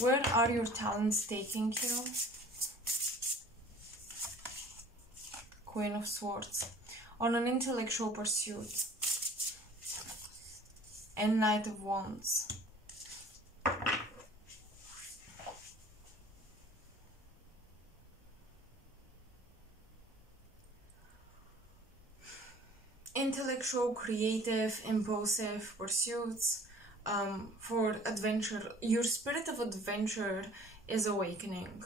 Where are your talents taking you? Queen of Swords. On an intellectual pursuit. And Knight of Wands. Intellectual, creative, impulsive pursuits. For adventure, your spirit of adventure is awakening.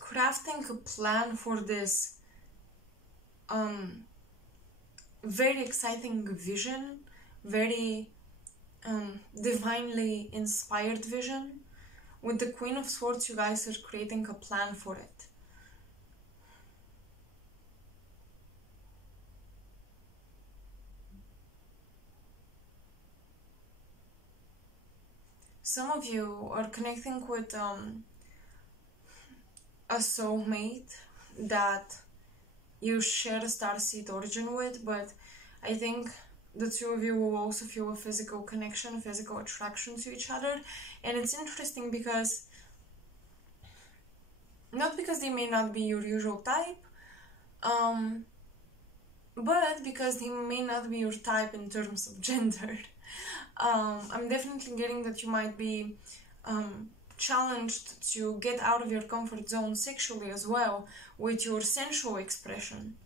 Crafting a plan for this very exciting vision, very divinely inspired vision. With the Queen of Swords, you guys are creating a plan for it. Some of you are connecting with a soulmate that you share a starseed origin with, but I think the two of you will also feel a physical connection, physical attraction to each other. And it's interesting because, not because they may not be your usual type, but because they may not be your type in terms of gender. I'm definitely getting that you might be challenged to get out of your comfort zone sexually as well with your sensual expression.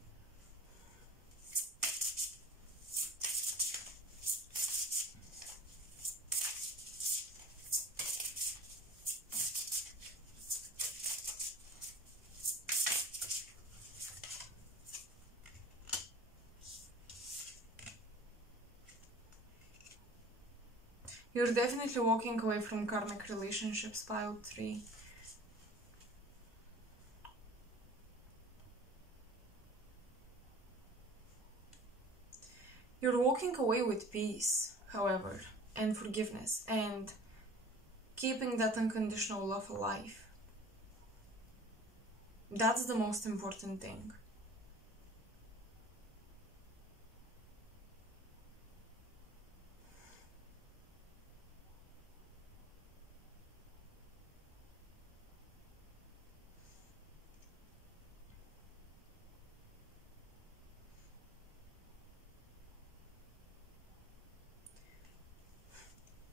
You're definitely walking away from karmic relationships, pile 3. You're walking away with peace, however, and forgiveness, and keeping that unconditional love alive. That's the most important thing.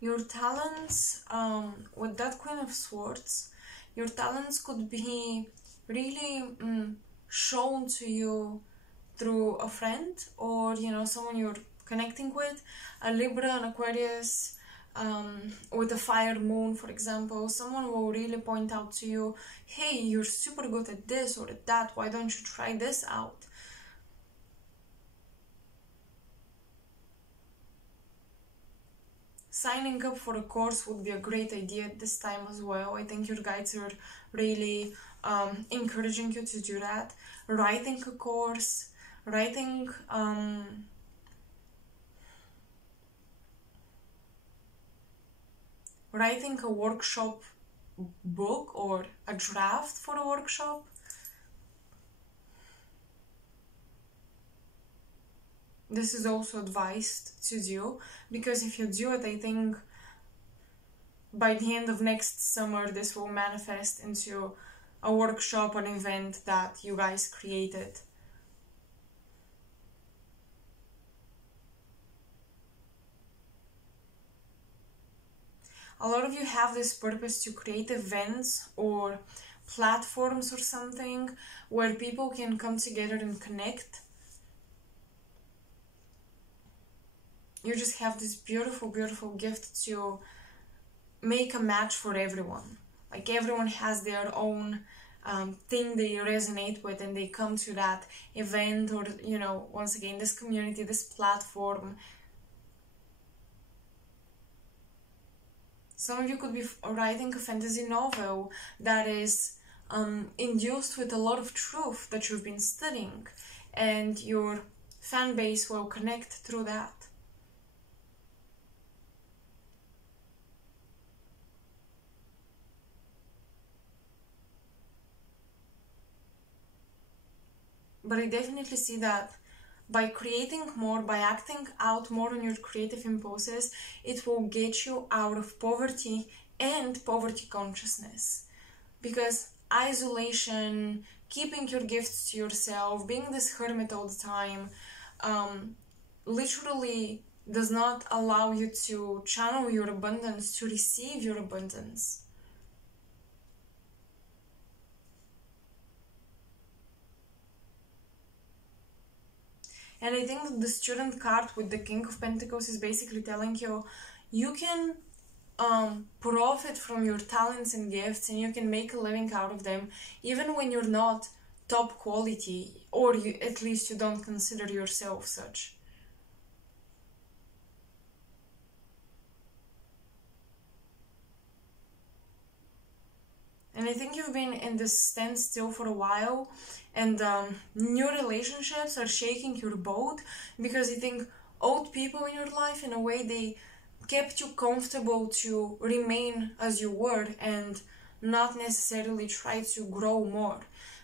Your talents, with that Queen of Swords, your talents could be really shown to you through a friend, or someone you're connecting with, a Libra, an Aquarius, with a fire moon, for example. Someone will really point out to you, hey, you're super good at this or at that, why don't you try this out? Signing up for a course would be a great idea at this time as well. I think your guides are really encouraging you to do that. Writing a course, writing a workshop book or a draft for a workshop. This is also advised to do, because if you do it, I think by the end of next summer this will manifest into a workshop, an event that you guys created. A lot of you have this purpose to create events or platforms or something where people can come together and connect. You just have this beautiful, beautiful gift to make a match for everyone. Like, everyone has their own thing they resonate with, and they come to that event, or once again, this community, this platform. Some of you could be writing a fantasy novel that is induced with a lot of truth that you've been studying, and your fan base will connect through that. But I definitely see that by creating more, by acting out more on your creative impulses, it will get you out of poverty and poverty consciousness. Because isolation, keeping your gifts to yourself, being this hermit all the time, literally does not allow you to channel your abundance, to receive your abundance. And I think that the Student card with the King of Pentacles is basically telling you, you can profit from your talents and gifts, and you can make a living out of them, even when you're not top quality, or at least you don't consider yourself such. And I think you've been in this standstill for a while, and new relationships are shaking your boat, because you think old people in your life, in a way, they kept you comfortable to remain as you were and not necessarily try to grow more,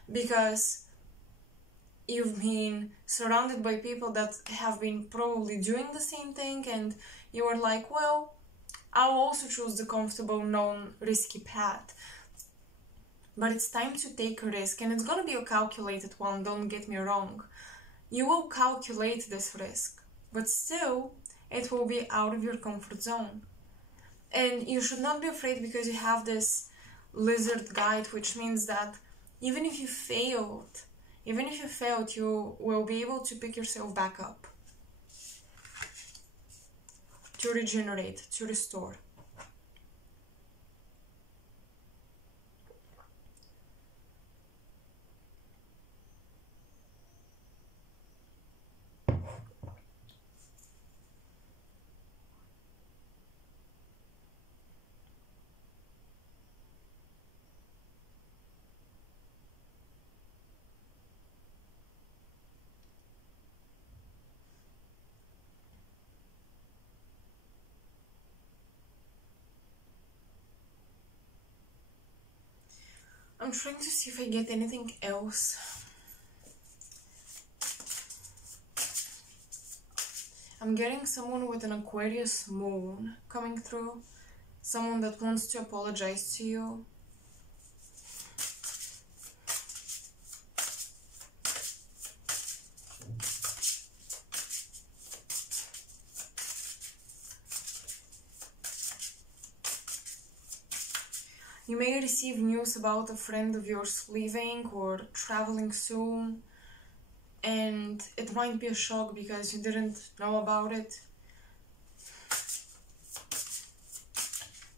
because you've been surrounded by people that have been probably doing the same thing, and you are like, well, I'll also choose the comfortable, known, risky path. But it's time to take a risk, and it's gonna be a calculated one, don't get me wrong. You will calculate this risk, but still, it will be out of your comfort zone. And you should not be afraid, because you have this lizard guide, which means that even if you failed, you will be able to pick yourself back up, to regenerate, to restore. I'm trying to see if I get anything else. I'm getting someone with an Aquarius moon coming through. Someone that wants to apologize to you. You may receive news about a friend of yours leaving or traveling soon, and it might be a shock because you didn't know about it.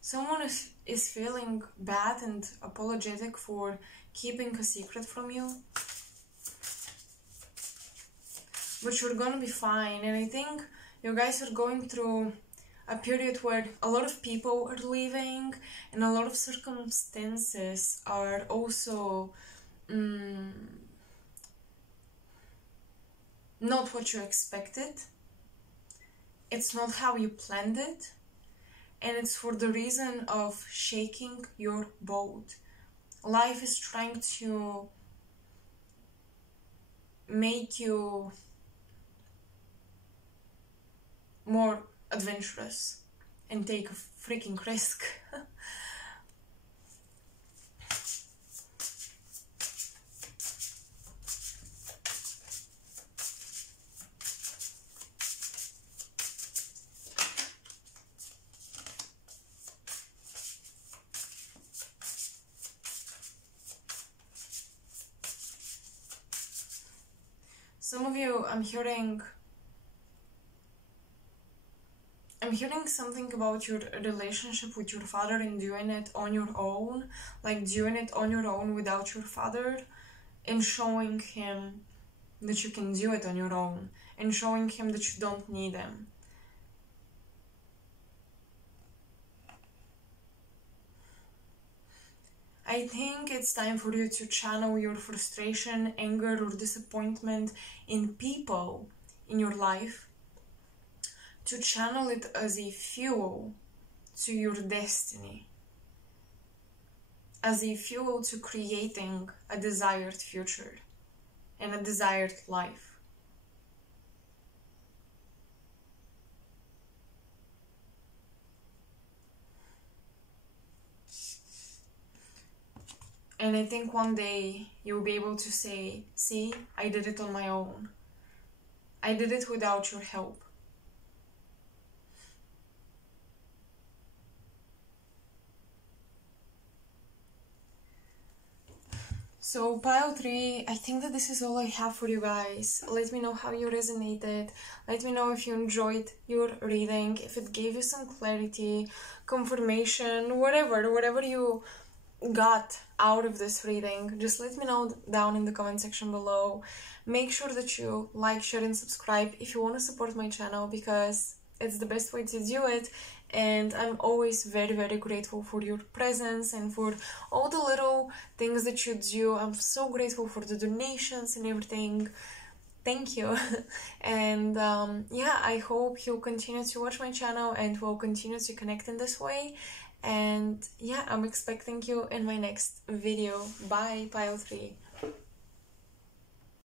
Someone is feeling bad and apologetic for keeping a secret from you. But you're gonna be fine, and I think you guys are going through a period where a lot of people are leaving and a lot of circumstances are also not what you expected. It's not how you planned it, and it's for the reason of shaking your boat. Life is trying to make you more adventurous and take a freaking risk. Some of you, I'm hearing something about your relationship with your father and doing it on your own, like doing it on your own without your father, and showing him that you can do it on your own, and showing him that you don't need him. I think it's time for you to channel your frustration, anger, or disappointment in people in your life, to channel it as a fuel to your destiny, as a fuel to creating a desired future and a desired life. And I think one day you'll be able to say, see, I did it on my own. I did it without your help. So pile 3, I think that this is all I have for you guys. Let me know how you resonated. Let me know if you enjoyed your reading, if it gave you some clarity, confirmation, whatever you got out of this reading. Just let me know down in the comment section below. Make sure that you like, share, and subscribe if you want to support my channel, because it's the best way to do it. And I'm always very, very grateful for your presence and for all the little things that you do. I'm so grateful for the donations and everything. Thank you. And yeah, I hope you'll continue to watch my channel and we'll continue to connect in this way. And yeah, I'm expecting you in my next video. Bye, pile 3.